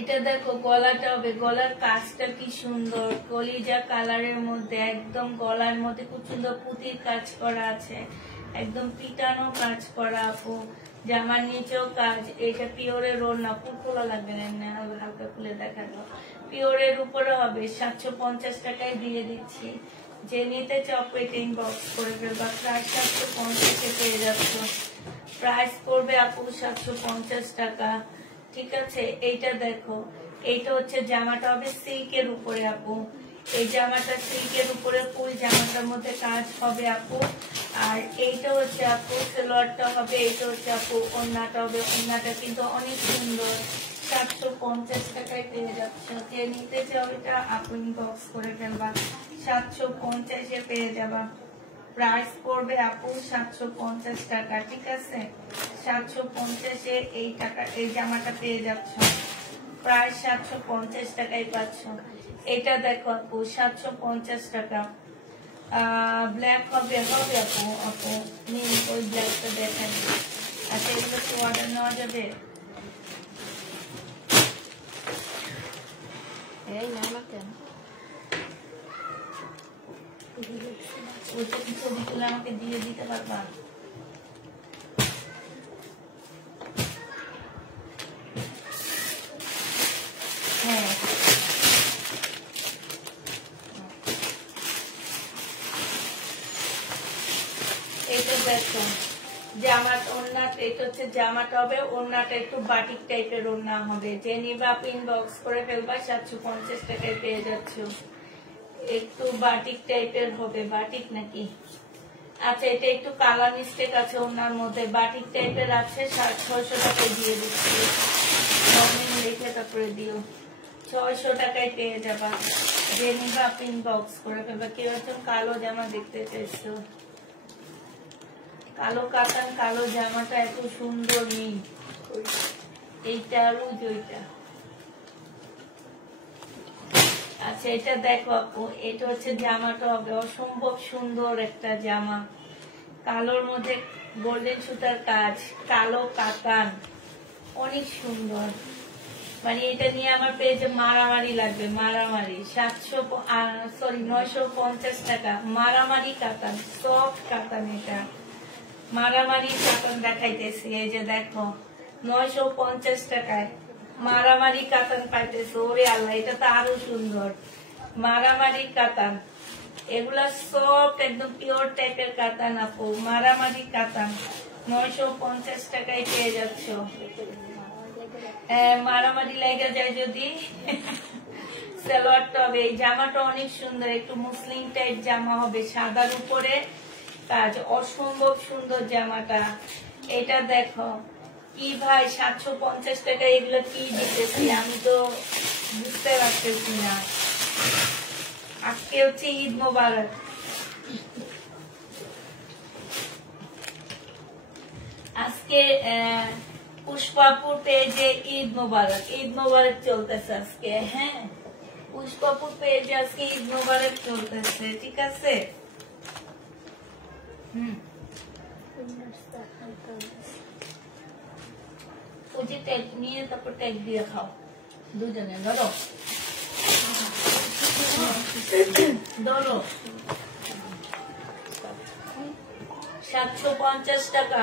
এটা দেখো গলাটা হবে, গলার কাজটা কি সুন্দর, কলিজা কালারের মধ্যে একদম গলার মধ্যে খুব সুন্দর পুঁতির কাজ করা আছে, একদম পিটানো কাজ করা আপু। জামার নিচেও কাজ। এটা পিওরের ওড়না, ফুল খোলা লাগবে না, হালকা খুলে দেখানো। পিওরের উপরে হবে, 750 টাকায় দিয়ে দিচ্ছি। যে নিতে চকলেট ইনবক্স করে ফেলবা, প্রাইস 750-এ পেয়ে যাচ্ছ। প্রাইস করবে আপু 750 টাকা, ঠিক আছে। এইটা দেখো, এইটা হচ্ছে জামাটা হবে সিল্কের উপরে আপু। এই জামাটা সিল্কের উপরে, ফুল জামাটার মধ্যে কাজ হবে আপু। আর এইটা হচ্ছে আপু সালোয়ারটা হবে, এইটা হচ্ছে আপু ওড়নাটা হবে। ওড়নাটা কিন্তু অনেক সুন্দর, 750 টাকায় পেয়ে যাচ্ছে। যে নিতে চাও এটা আপু ইনবক্স করে ফেলবা, 750-এ পেয়ে যাবা। প্রাইস পড়বে আপু 750 টাকা, ঠিক আছে। 750-এ এই টাকা এই জামাটা পেয়ে যাচ্ছ, প্রায় 750 টাকায় পাচ্ছ। এটা দেখো আপু 750 টাকা। ব্ল্যাক হবে আপু নীল, ওই ব্ল্যাকটা দেখেন। আচ্ছা, এগুলো তো অর্ডার নেওয়া যাবে? এই না আমাকে ওইটা কি ছবি তুলে আমাকে দিয়ে দিতে পারবা? হ্যাঁ, এটা দেখো জামার ওড়না, এটা হচ্ছে জামাটা হবে, ওড়নাটা একটু বাটিক টাইপের ওড়না হবে। যে নিবা ইনবক্স করে ফেলবা, 750 টাকায় পেয়ে যাচ্ছ। একটু বাটিক টাইপের হবে, বাটিক নাকি? আচ্ছা, এটা একটু কালার মিস্টেক আছে ওনার মধ্যে, বাটিক টাইপের আছে, 600 টাকায় দিয়ে দিচ্ছি। লিখে তারপরে দিও, 600 টাকায় পেয়ে যাবা। যে নিবা ইনবক্স করে ফেলবা। কেউ একজন কালো জামা দেখতে চাইছো, কালো কাতান কালো জামাটা এত সুন্দর নেই, এইটা আর ওইটা। আচ্ছা, এটা দেখো আপু, এটা হচ্ছে জামাটা হবে, অসম্ভব সুন্দর একটা জামা, কালোর মধ্যে গোল্ডেন সুতার কাজ, কালো কাতান, অনেক সুন্দর। মানে এটা নিয়ে আমার পেজে মারামারি লাগবে, মারামারি। 950 টাকা, মারামারি কাতান, সফট কাতান। এটা মারামারি কাতান দেখাইতেছি, এই যে দেখো 950 টাকায় মারামারি কাতান পাইতেছে। ওরে আল্লাহ, এটা তো আরো সুন্দর, মারামারি কাতান। এগুলা সফট একদম পিওর টাইপের কাতান আপু, মারামারি কাতান, 950 টাকায় পেয়ে যাচ্ছ। মারামারি লেগে যায় যদি। সালোয়ারটা হবে, এই জামাটা অনেক সুন্দর, একটু মুসলিম টাইপ জামা হবে, সাদার উপরে কাজ, অসম্ভব সুন্দর জামাটা। এটা দেখো কি ভাই, 750 টাকা এগুলো কি দিতেছি আমি তো বুঝতে পারতেছি না। আজকে হচ্ছে ঈদ মোবারক, আজকে পুষ্পাপুর পেজে ঈদ মোবারক চলতেছে আজকে। হ্যাঁ, পুষ্পাপুর পেজে আজকে ঈদ মোবারক চলতেছে, ঠিক আছে। ওই যে ট্যাগ নিয়ে তারপর ট্যাগ দিয়ে খাও দুজনে। ধরো ধরো 750 টাকা।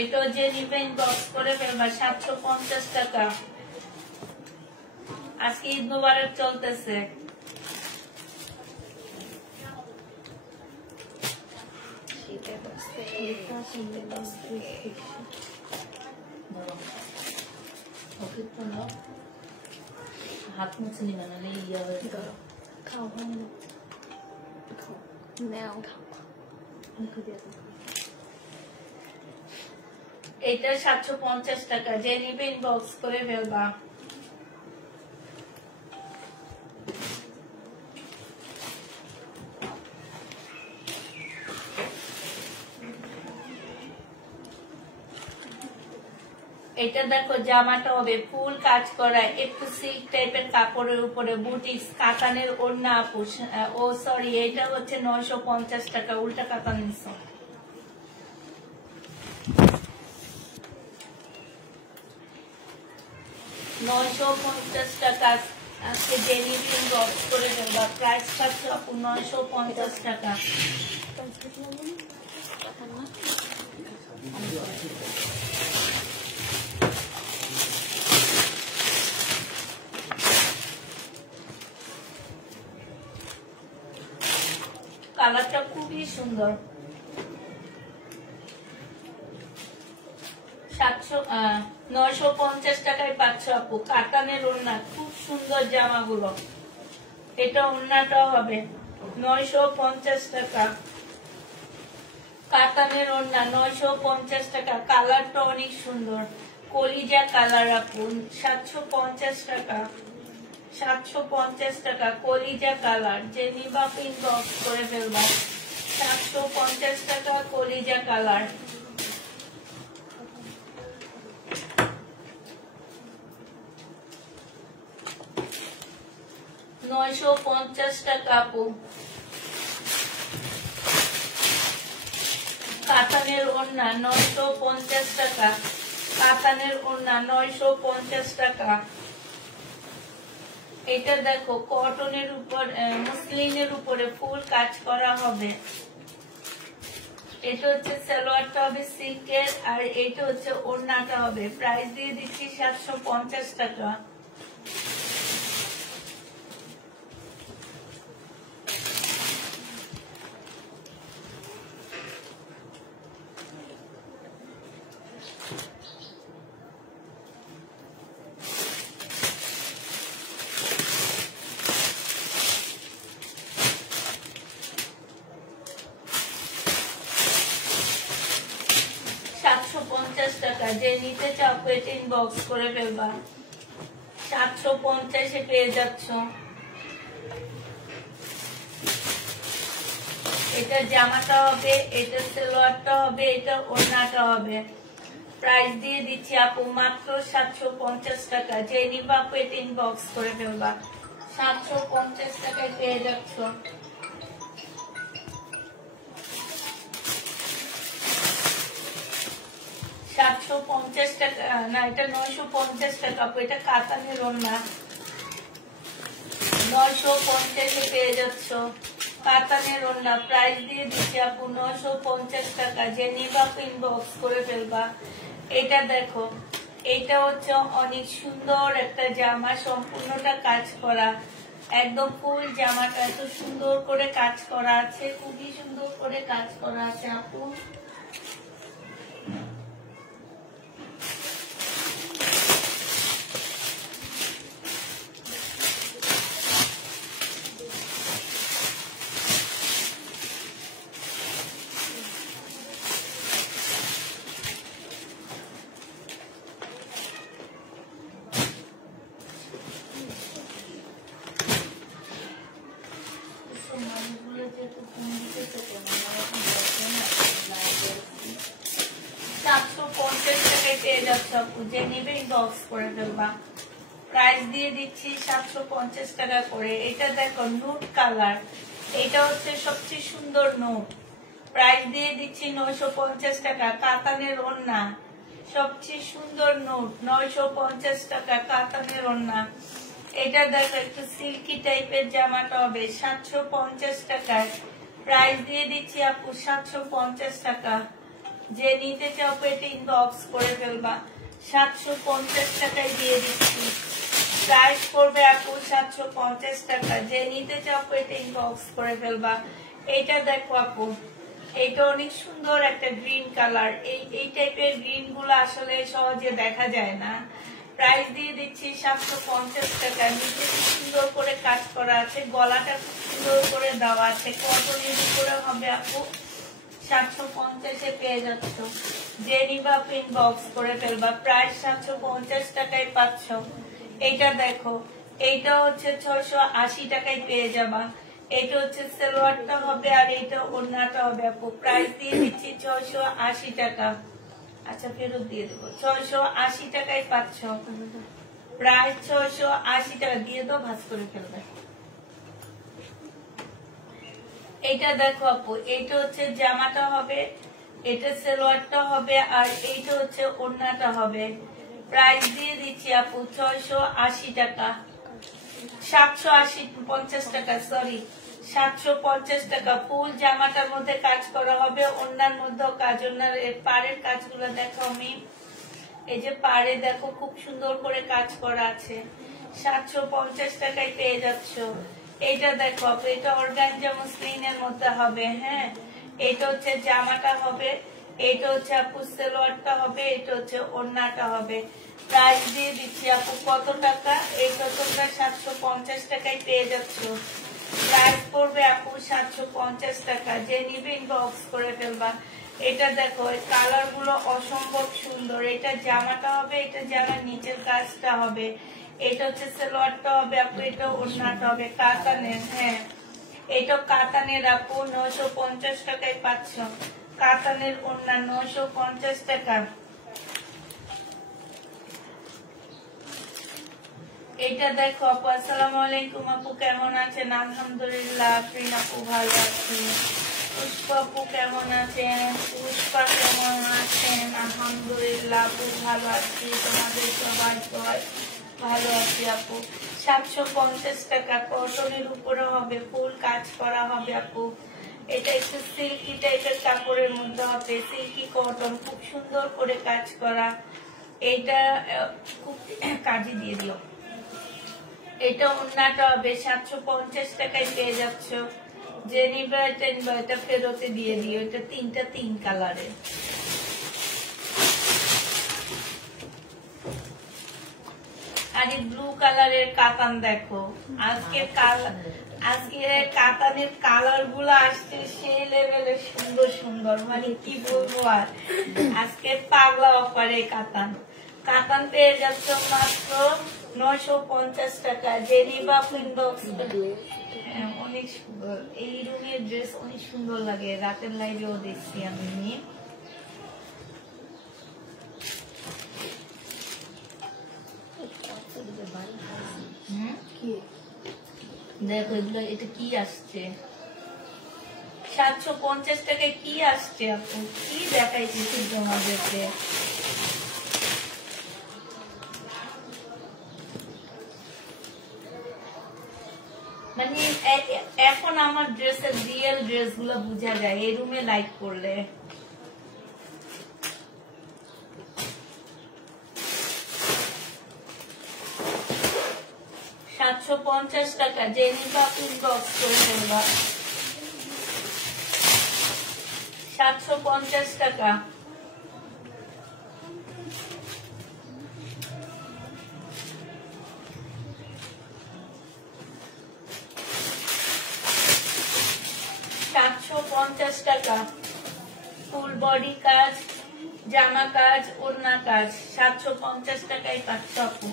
এটা যে নিবেন বক্স করে ফেলবা 750 টাকা। আজকে ঈদ মোবারক চলতেছে। হাত মুছে নিবে না ইয়া হয়ে যাবে। খাও এটা 750 টাকা। যে নিবে ইনবক্স করে ফেলবা। এটা দেখো জামাটা হবে ফুল কাজ করা, একটু সিল্ক টাইপের কাপড়ের উপরে বুটিক্স কাতানের ওড়না। ও সরি, এটা হচ্ছে 950 টাকা। উল্টা কাতান নিছো। 950 টাকা। আজকে ডেলি বক্স করে দেবা। প্রাইস থাকছে 950 টাকা। কালারটা খুবই সুন্দর। 950 টাকায় পাচ্ছ আপু। কাতানের ওড়না, খুব সুন্দর জামাগুলো। এটা ওড়নাটা হবে 950 টাকা। কাতানের ওড়না 950 টাকা। কালারটা অনেক সুন্দর, কলিজা কালার আপু। 750 টাকা। 750 টাকা কলিজা কালার। যে নিবা ইনবক্স করে ফেলবা। 750 টাকা কলিজা কালার। $950 টাকা আপু। কাতানের ওড়না 950 টাকা। কাতানের ওড়না 950 টাকা। এটা দেখো কটনের উপর মুসলিনের উপরে ফুল কাজ করা হবে। এটা হচ্ছে সালোয়ারটা হবে সিল্কের, আর এটা হচ্ছে ওড়নাটা হবে। প্রাইস দিয়ে দিচ্ছি 750 টাকা। টাকা। যে নিতে চাও পেট ইনবক্স করে ফেলবা। 750 পেয়ে যাচ্ছ। এটা জামাটা হবে, এটা সালোয়ারটা হবে, এটা ওড়নাটা হবে। প্রাইস দিয়ে দিচ্ছি আপু মাত্র 750 টাকা। যে নিবা পেট ইনবক্স করে ফেলবা। 750 টাকায় পেয়ে যাচ্ছ। টাকা না, এটা 950 টাকা। এটা কাতানের ওড়না 950 পেয়ে যাচ্ছ। কাতানের ওড়না প্রাইস দিয়ে দিচ্ছি আপু 950 টাকা। যে নিবা ইনবক্স করে ফেলবা। এটা দেখো, এটা হচ্ছে অনেক সুন্দর একটা জামা, সম্পূর্ণটা কাজ করা। একদম ফুল জামাটা এত সুন্দর করে কাজ করা আছে, খুবই সুন্দর করে কাজ করা আছে আপু। মানুষগুলো যেহেতু ফোন দিতে থাকে না, যে নেবে ইনবক্স করে ফেলবা। প্রাইস দিয়ে দিচ্ছি 750 টাকা করে। এটা দেখো নুট কালার, এটা হচ্ছে সবচেয়ে সুন্দর নুট। প্রাইস দিয়ে দিচ্ছি 950 টাকা। কাতানের ওড়না, সবচেয়ে সুন্দর নুট, 950 টাকা কাতানের ওড়না। এটা দেখো একটু সিল্কি টাইপের জামাটা হবে 750 টাকায়। প্রাইস দিয়ে দিচ্ছি আপু 750 টাকা। যে নিতে চাও পেটে ইনবক্স করে ফেলবা। 750 টাকায় দিয়ে দিচ্ছি। প্রাইস করবে আপু 750 টাকা। যে নিতে চাও পেটে ইনবক্স করে ফেলবা। এইটা দেখো আপু, এটা অনেক সুন্দর একটা গ্রিন কালার। এই টাইপের গ্রিন গুলো আসলে সহজে দেখা যায় না। প্রাইস দিয়ে দিচ্ছি 750 টাকা। নিচে সুন্দর করে কাজ করা আছে, গলাটা খুব সুন্দর করে দেওয়া আছে, কটনের উপরে হবে আপু। 750-এ পেয়ে যাচ্ছ। যে নিবা ইনবক্স করে ফেলবা। প্রাইস 750 টাকায় পাচ্ছ। এইটা দেখো, এইটা হচ্ছে 680 টাকায় পেয়ে যাবা। এটা হচ্ছে সালোয়ারটা হবে আর এটা ওড়নাটা হবে আপু। প্রাইস দিয়ে দিচ্ছি 680 টাকা। আচ্ছা ফেরত দিয়ে দেবো। 680 টাকায় পাচ্ছ। প্রাইস 680 টাকা দিয়ে দাও, ভাঁজ করে ফেলবে। এটা দেখো আপু, এইটা হচ্ছে জামাটা হবে, এটা সালোয়ারটা হবে আর এইটা হচ্ছে ওড়নাটা হবে। প্রাইস দিয়ে দিচ্ছি আপু 680 টাকা। 750 টাকা, সরি 750 টাকা। ফুল জামাটার মধ্যে কাজ করা হবে, ওড়নার মধ্যে কাজ। ওড়নার পাড়ের কাজগুলো দেখো আমি, এই যে পাড়ে দেখো খুব সুন্দর করে কাজ করা আছে। 750 টাকায় পেয়ে যাচ্ছ। এইটা দেখো আপু, এটা অর্গানজা মসলিনের মধ্যে হবে। হ্যাঁ, এটা হচ্ছে জামাটা হবে, এটা হচ্ছে আপু সালোয়ারটা হবে, এটা হচ্ছে ওড়নাটা হবে। প্রাইস দিয়ে দিচ্ছি আপু কত টাকা? এইটা তোমরা 750 টাকায় পেয়ে যাচ্ছ। প্রাইস পড়বে আপু 750 টাকা। যে নিবে ইনবক্স করে ফেলবা। এটা দেখো, কালার গুলো অসম্ভব সুন্দর। এটা জামাটা হবে, এটা জামার নিচের কাজটা হবে, এটা হচ্ছে সালোয়ারটা হবে আপু, এটা ওড়নাটা হবে কাতানের। হ্যাঁ, এটা কাতানের আপু, 950 টাকায় পাচ্ছ। কাতানের ওড়না 950 টাকা। এটা দেখো আপু, আসসালামু আলাইকুম আপু, কেমন আছেন? আলহামদুলিল্লাহ। আফরিন আপু ভালো আছি। পুষ্পা আপু কেমন আছেন? পুষ্পা কেমন আছেন? আলহামদুলিল্লাহ আপু ভালো আছি। তোমাদের সবাই ভালো আছি আপু। 750 টাকা। কটনের উপরে হবে, ফুল কাজ করা হবে আপু। এটা একটু সিল্কি টাইপের কাপড়ের মধ্যে হবে, সিল্কি কটন, খুব সুন্দর করে কাজ করা। এটা খুব কাজে দিয়ে দিও। এটা ওড়নাটা হবে 750 টাকায় পেয়ে যাচ্ছ। যে নিবে এটা ফেরতে দিয়ে দিও। এটা তিনটা 3 কালারের। আর এই ব্লু কালারের কাতান দেখো। আজকে কাতানের কালার গুলো আসছে সেই লেভেলের সুন্দর সুন্দর, মানে কি বলবো আর। আজকে পাগলা অফারে কাতান পেয়ে যাচ্ছ মাত্র 950 টাকা। যে নিবা ইনবক্স। অনেক সুন্দর এই রুমের ড্রেস, অনেক সুন্দর লাগে। রাতের লাইভেও দেখছি আমি। দেখো এগুলো, এটা কি আসছে 750 টাকায়? কি আসছে আপু? কি দেখাইছি তোমাদেরকে? মানে এখন আমার ড্রেসের রিয়েল ড্রেস গুলো বোঝা যায় এই রুমে লাইক করলে। $750 টাকা। যে নিবা ইনবক্স করে ফেলবা। 750 টাকা। টাকা। ফুল বডি কাজ, জামা কাজ, ওড়না কাজ। 750 টাকায় পাচ্ছ আপু।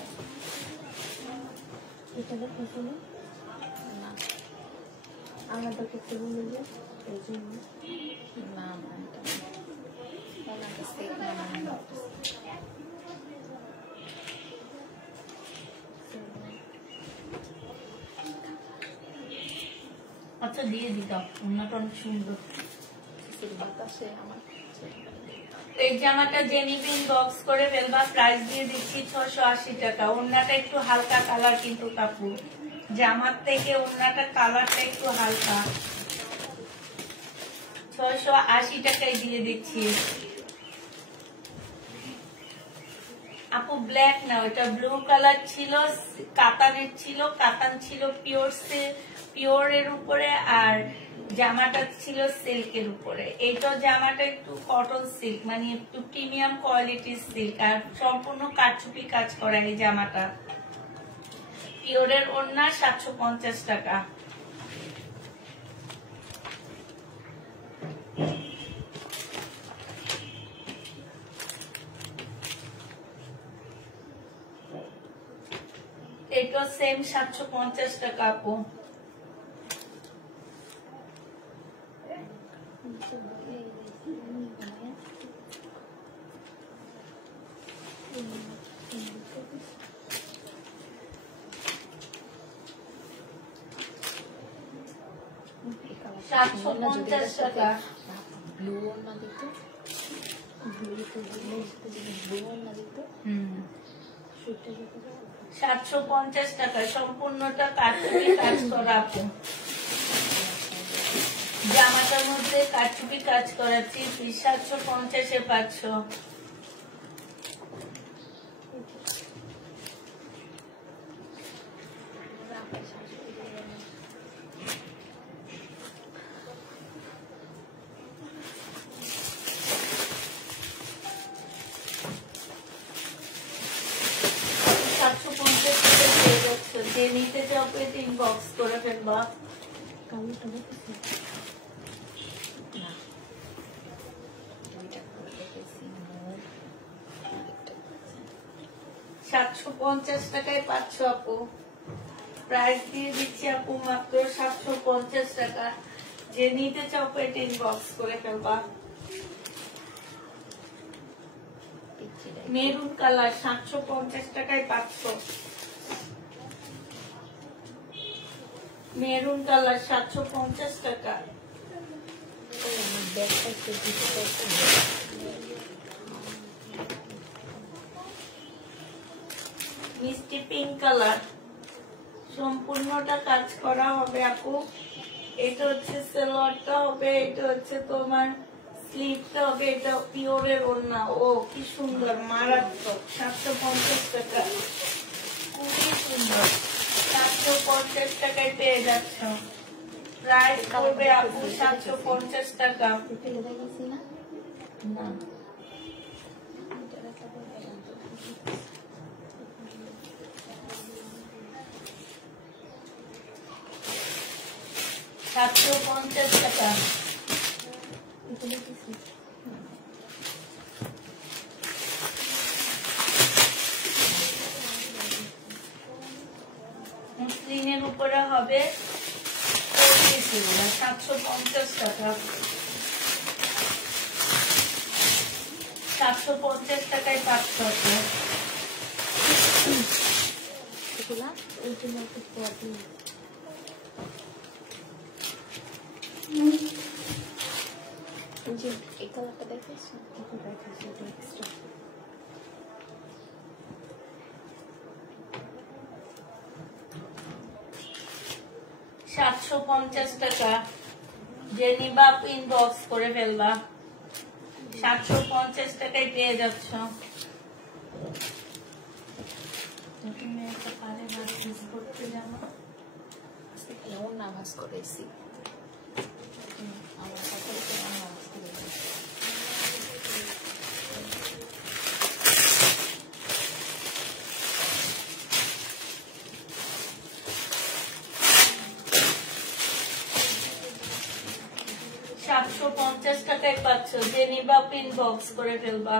আলাদা করতে বললে এই জন্য না আচ্ছা দিয়ে দিতাম, ওনাটা অনেক সুন্দর। বাতাসে আমার এই জামাটা যে নিবি বক্স করে ফেলবা, প্রাইস দিয়ে দিচ্ছি 680 টাকা। ওড়নাটা একটু হালকা কালার কিন্তু কাপড়, জামার থেকে ওড়নাটা কালারটা একটু হালকা। 680 টাকায় দিয়ে দিচ্ছি আপু। ব্ল্যাক না, ওটা ব্লু কালার ছিল, কাতানের ছিল, কাতান ছিল পিওরের উপরে, আর জামাটা ছিল সিল্কের উপরে। এইটা জামাটা একটু কটন সিল্ক, মানে একটু প্রিমিয়াম কোয়ালিটির সিল্ক, আর সম্পূর্ণ কারচুপি কাজ করা এই জামাটা। পিওরের ওড়না 750 টাকা। এটা সেম 750 টাকা আপু। ব্লু ওড়না দিত, ব্লু ওড়না দিত। 750 টাকা সম্পূর্ণটা কারচুপি কাজ করা আপু। জামাটার মধ্যে কারচুপি কাজ করাচ্ছি, 750-এ 500। যে নিতে চাও পেতে ইনবক্স করে ফেলবা। 750 টাকায় 500 আপু। প্রাইস দিয়ে দিচ্ছি আপু মাত্র 750 টাকা। যে নিতে চাও পেতে ইনবক্স করে ফেলবা। মেরুন কালার 750 টাকায় 500। মেরুন কালার 750 টাকা। মিষ্টি পিঙ্ক কালার, সম্পূর্ণটা কাজ করা হবে আপু। এটা হচ্ছে সালোয়ারটা হবে, এটা হচ্ছে তোমার স্লিভটা হবে, এটা পিওরের ওড়না। ও কি সুন্দর, মারাত্মক। 750 টাকা, খুবই সুন্দর। 750 টাকায় পেয়ে যাচ্ছ। প্রাইস করবে আপু 750 টাকা। না 750 টাকা। মুসলিমের উপরে হবে 750 টাকা। 750 টাকায় 500। এই কালারটা দেখেছো? এক্সট্রা 750 টাকা। যে নিবা ইনবক্স করে ফেলবা। 750 টাকায় পেয়ে যাচ্ছ। তুমি একটা পারে ভাজ করতে জানো? না ভাজ করেছি আমার সাথে ভাজ করে। টাকায় পাচ্ছ। যে নিবা ইনবক্স করে ফেলবা।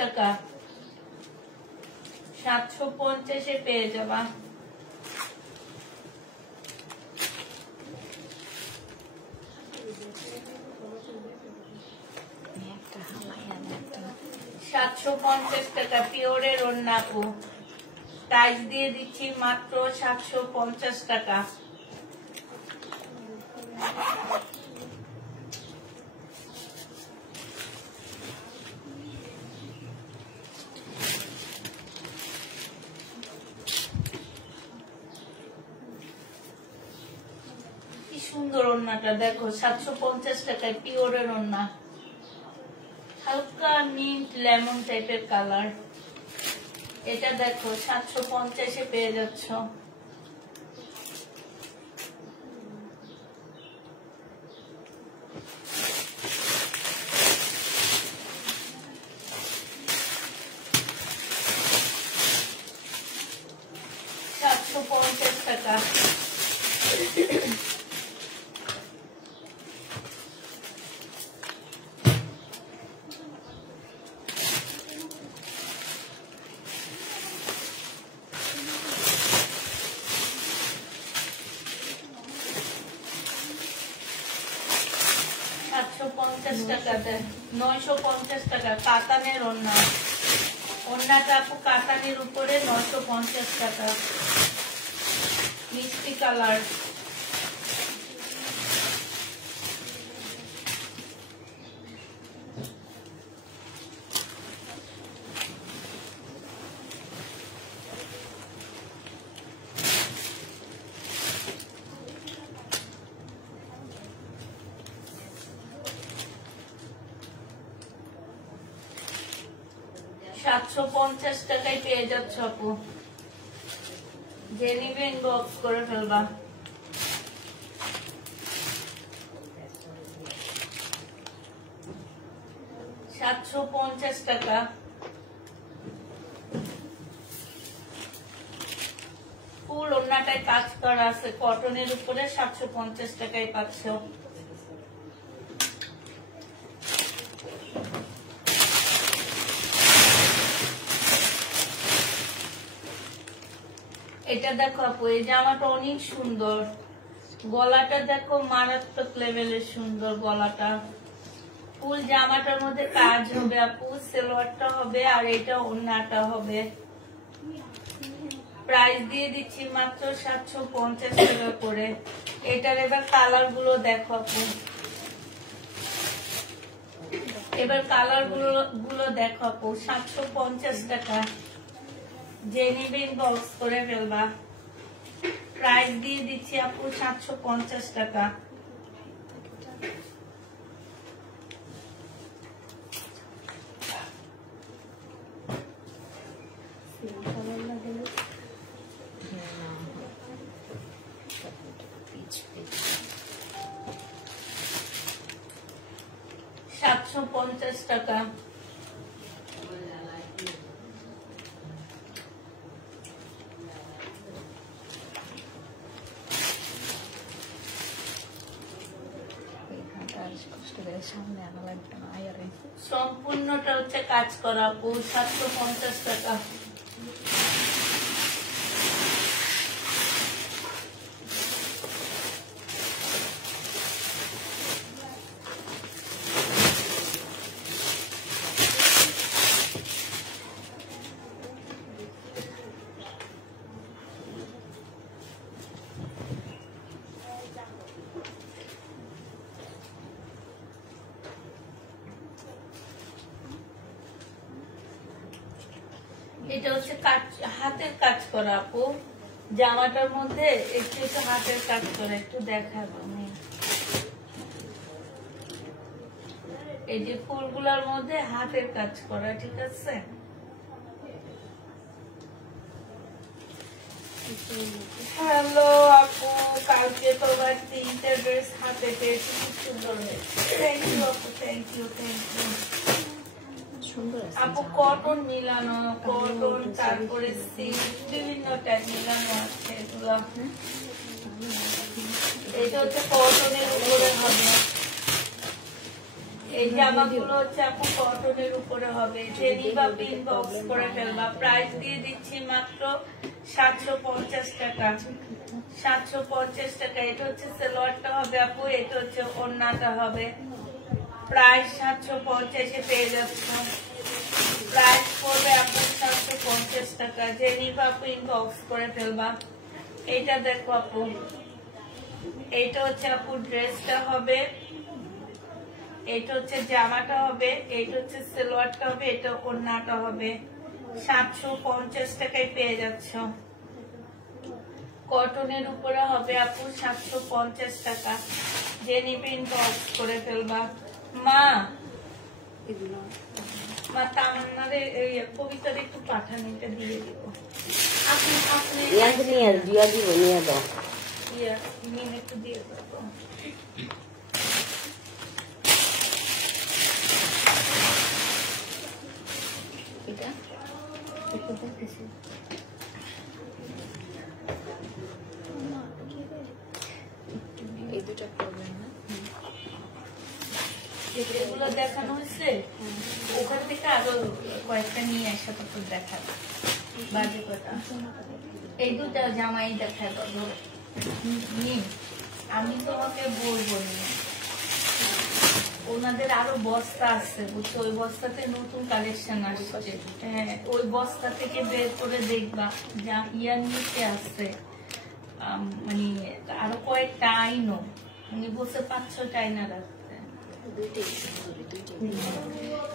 টাকা। 750 পেয়ে যাবা। একটা হামায়া একটা 750 টাকা পিওরের ওড়না আপু, টাইস দিয়ে দিচ্ছি মাত্র 750 টাকা। কি সুন্দর ওড়নাটা দেখো, 750 টাকায় পিওরের ওড়না, হালকা মিন্ট লেমন টাইপের কালার। এটা দেখো 750 পেয়ে যাচ্ছ। টাকা। 750 টাকা দেয়। 950 টাকা কাতানের ওড়না, ওড়নাটা আপু কাতানের উপরে 950 টাকা, মিষ্টি কালার। $750 টাকায় পেয়ে যাচ্ছ আপু, যে নিবে ইনবক্স করে ফেলবা। $750 টাকা। ফুল ওড়নাটায় কাজ করা আছে, কটনের উপরে 750 টাকায় পাচ্ছ। এটা দেখো আপু, এই জামাটা অনেক সুন্দর, গলাটা দেখো মারাত্মক লেভেলের সুন্দর গলাটা। ফুল জামাটার মধ্যে কাজ হবে আপু, সালোয়ারটা হবে আর এটা ওড়নাটা হবে। প্রাইস দিয়ে দিচ্ছি মাত্র 750 টাকা করে। এটার এবার কালার গুলো দেখো আপু, এবার কালার গুলো দেখো আপু। 750 টাকা, যে নিবে ইনবক্স করে ফেলবা। প্রাইস দিয়ে দিচ্ছি আপু 750 টাকা। $750 টাকা। সম্পূর্ণটা হচ্ছে কাজ করা আপু, 750 টাকা। এটা হচ্ছে হাতের কাজ করা আপু, জামাটার মধ্যে একটু একটু হাতের কাজ করা, একটু দেখাবো আমি। এই যে ফুলগুলোর মধ্যে হাতের কাজ করা, ঠিক আছে। হ্যালো আপু, কালকে তো আবার 3টা ড্রেস হাতে পেয়েছি, খুব সুন্দর হয়েছে। থ্যাংক ইউ আপু, থ্যাংক ইউ, থ্যাংক ইউ আপু। কটন মিলানো, কটন তারপরে সিল্ক বিভিন্ন টাইপ মিলানো আছে এগুলো। এটা হচ্ছে কটনের উপরে হবে, এই জামাগুলো হচ্ছে আপু কটনের উপরে হবে, জেনি বা পিন বক্স করে ফেলবা। প্রাইস দিয়ে দিচ্ছি মাত্র 750 টাকা। 750 টাকা। এটা হচ্ছে সালোয়ারটা হবে আপু, এটা হচ্ছে ওড়নাটা হবে। প্রাইস 750 এ পেয়ে যাচ্ছ। প্রাইস পড়বে আপু 750 টাকা। জেনি বা পিন বক্স করে ফেলবা। এইটা দেখো আপু, এইটা হচ্ছে আপু ড্রেসটা হবে, এটা হচ্ছে জামাটা হবে, এটা হচ্ছে সালোয়ারটা হবে, এটা ওড়নাটা হবে। 750 টাকায় পেয়ে যাচ্ছ। কটনের উপরে হবে আপু 750 টাকা। জেনি পিন বক্স করে ফেলবা। মা মা তামান্নারে এই কবিতার একটু পাঠান, এটা দিয়ে দিব। আপনি আপনি নিয়ে দাও। মিন একটু দিয়ে দেবো। এই দুটো করবেন না, এগুলো দেখানো হয়েছে, ওখান থেকে আরো কয়েকটা নিয়ে আসা তো দেখাবো। বাজে কথা, এই দুটা জামাই দেখা দেবো। আমি তোমাকে বলবো না, ওনাদের আরো বস্তা আছে বুঝছো, ওই বস্তাতে নতুন কালেকশন আসছে। হ্যাঁ, ওই বস্তা থেকে বের করে দেখবা যা ইয়ার নিচে আছে, মানে আরো কয়েকটা আইনো, উনি বলছে 5-6টা আইনা রাখতে।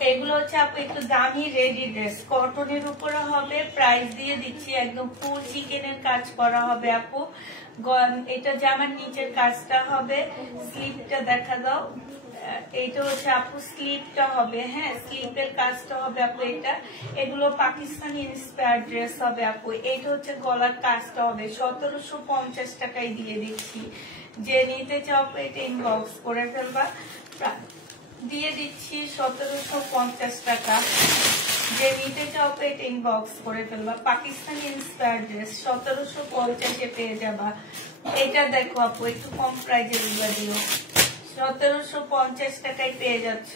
এগুলো হচ্ছে আপু একটু দামি রেডি ড্রেস, কটনের উপরে হবে। প্রাইস দিয়ে দিচ্ছি একদম ফুল চিকেনের কাজ করা হবে আপু। এটা জামার নিচের কাজটা হবে, স্লিপটা দেখা দাও। এইটা হচ্ছে আপু স্লিপটা হবে, হ্যাঁ স্লিপের কাজটা হবে আপু। এটা এগুলো পাকিস্তানি ইন্সপায়ার্ড ড্রেস হবে আপু। এইটা হচ্ছে গলার কাজটা হবে। 1750 টাকায় দিয়ে দিচ্ছি। যে নিতে চাও এটা ইনবক্স করে ফেলবা। দিয়ে দিচ্ছি 1750 টাকা। যে নিতে চাও এটা ইনবক্স করে ফেলবা। পাকিস্তানি ইন্সপায়ার্ড ড্রেস 1750 পেয়ে যাবা। এটা দেখো আপু একটু কম প্রাইজের দিও, 1750 টাকায় পেয়ে যাচ্ছ।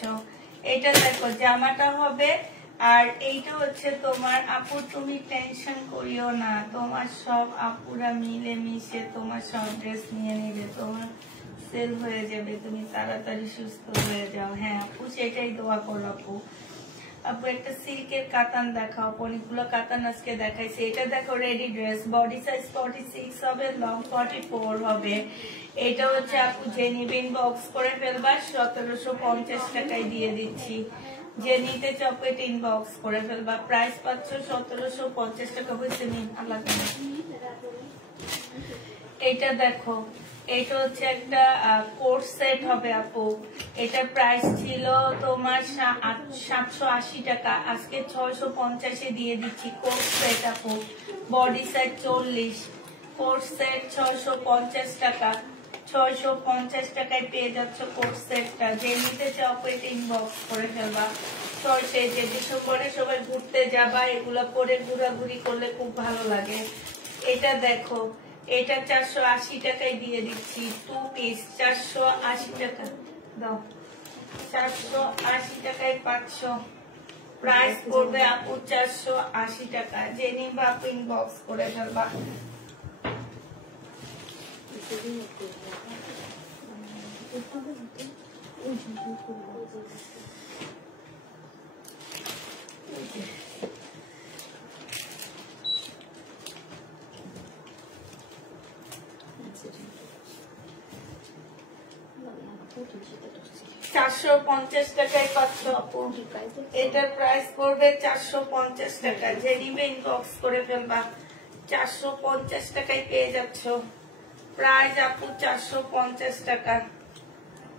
এটা দেখো জামাটা হবে, আর এইটা হচ্ছে তোমার আপু, তুমি টেনশন করিও না, তোমার সব আপুরা মিলে মিশে তোমার সব ড্রেস নিয়ে নিবে, তোমার সেল হয়ে যাবে, তুমি তাড়াতাড়ি সুস্থ হয়ে যাও। হ্যাঁ আপু, সেটাই দোয়া করো আপু। আপু একটা সিল্কের কাতান দেখাও, অনেকগুলো কাতান আজকে দেখাইছে। এটা দেখো রেডি ড্রেস, বডি সাইজ 46 হবে, লং 44 হবে। এটা হচ্ছে আপু যে নিবেন বক্স করে ফেলবা, 1750 টাকায় দিয়ে দিচ্ছি। যে নিতে চপেট ইনবক্স করে ফেলবা। প্রাইস পাচ্ছ 1750 টাকা। হয়েছে নিন আলাদা। এটা দেখো, এটা হচ্ছে একটা কোট সেট হবে আপু। এটার প্রাইস ছিল তোমার 780 টাকা, আজকে 650 দিয়ে দিচ্ছি। কোট সেট আপু, বডি সেট 40, কোট সেট 650 টাকা। 650 টাকায় পেয়ে যাচ্ছ কোট সেটটা। যে নিতে চাও এটা ইনবক্স করে ফেলবা। সরষে যে ডিসেম্বরে সবাই ঘুরতে যাবা, এগুলো পরে ঘোরাঘুরি করলে খুব ভালো লাগে। এটা দেখো, এটা 480 টাকায় দিয়ে দিচ্ছি। 2 পিস 480 টাকা দাও, 480 টাকায় 500। প্রাইস করবে আপু 480 টাকা। যে নিবা আপু ইনবক্স করে ফেলবা। $450 টাকায় পাচ্ছ আপু। এটার প্রাইস পড়বে 450 টাকা। যে নিবে ইনবক্স করে ফেলবা। 450 টাকায় পেয়ে যাচ্ছ। প্রাইস আপু 450 টাকা।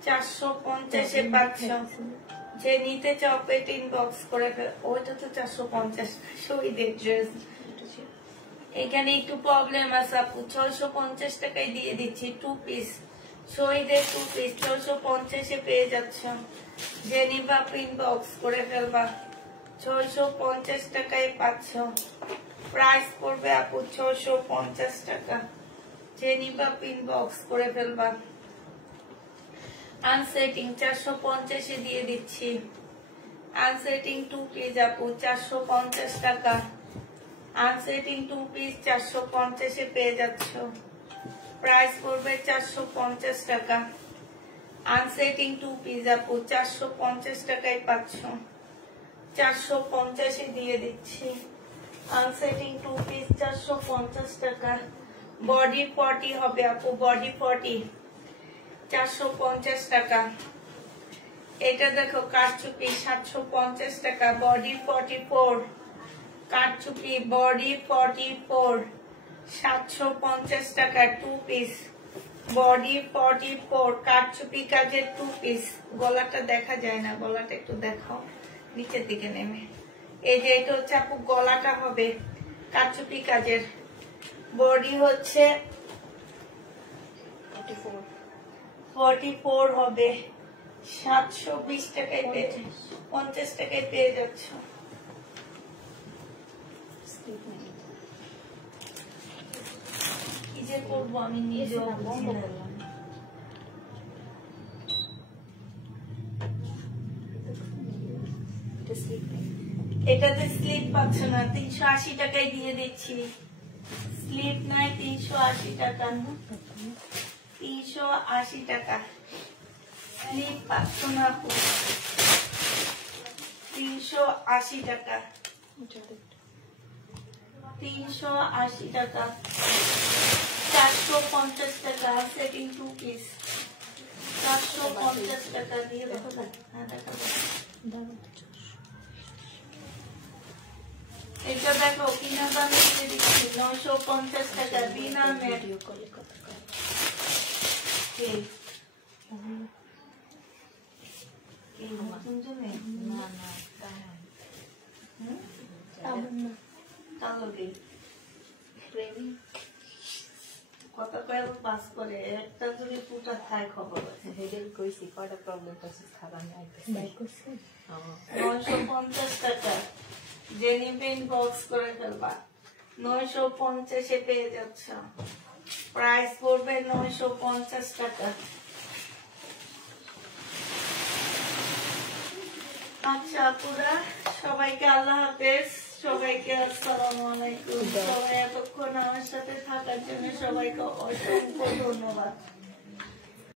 450 পাচ্ছ। যে নিতে চাও পেট ইনবক্স করে ফেল। ওইটা তো 450 শহীদের ড্রেস। এখানে একটু প্রবলেম আছে আপু। 650 টাকায় দিয়ে দিচ্ছি 2 পিস। শহীদের 2 পিস 650 পেয়ে যাচ্ছ। যে নিবা ইনবক্স করে ফেলবা। 650 টাকায় পাচ্ছ। প্রাইস পড়বে আপু 650 টাকা। যে নিবা ইনবক্স করে ফেলবা। আনসেটিং 450 দিয়ে দিচ্ছি। আনসেটিং 2 পিস আপু 450 টাকা। আনসেটিং 2 পিস 450 পেয়ে যাচ্ছ। প্রাইস পড়বে 450 টাকা। আনসেটিং 2 পিস আপু 450 টাকায় পাচ্ছ। 450 দিয়ে দিচ্ছি। আনসেটিং 2 পিস 450 টাকা। বডি 40 হবে আপু, বডি 40 450 টাকা। এটা দেখো কারচুপি 750 টাকা, বডি 44। কারচুপি বডি 44 750 টাকা 2 পিস। বডি 44 কারচুপি কাজের 2 পিস। গলাটা দেখা যায় না, গলাটা একটু দেখাও নিচের দিকে নেমে। এই যে এটা হচ্ছে আপু গলাটা হবে কারচুপি কাজের। বডি হচ্ছে 44 হবে। 720 টাকায় পেয়ে 50 টাকায় পেয়ে যাচ্ছ। কি যে করবো আমি নিজেও বুঝি না। এটাতে স্লিপ পাচ্ছ না, 380 টাকায় দিয়ে দিচ্ছি। স্লিপ নাই 380 টাকা। 380 টাকা স্লিপ পাচ্ছ না আপু। 380 টাকা। 380 টাকা। 450 টাকা সেটিং 2 পিস। 450 টাকা দিয়ে দেখো। হ্যাঁ দেখা এটা দেখো কিনা দামে দিয়ে দিচ্ছি 950 টাকা বিনা ম্যাট। কথা কয়ে পাস করে একটা যদি পুটা খায় খবর আছে। 950 টাকা জেনি পেন বক্স করে ফেলবা। 950 পেয়ে যাচ্ছ। প্রাইস পড়বে 950 টাকা। আচ্ছা পুরা সবাইকে আল্লাহ হাফেজ। সবাইকে আসসালামু আলাইকুম। সবাই এতক্ষণ আমার সাথে থাকার জন্য সবাইকে অসংখ্য ধন্যবাদ।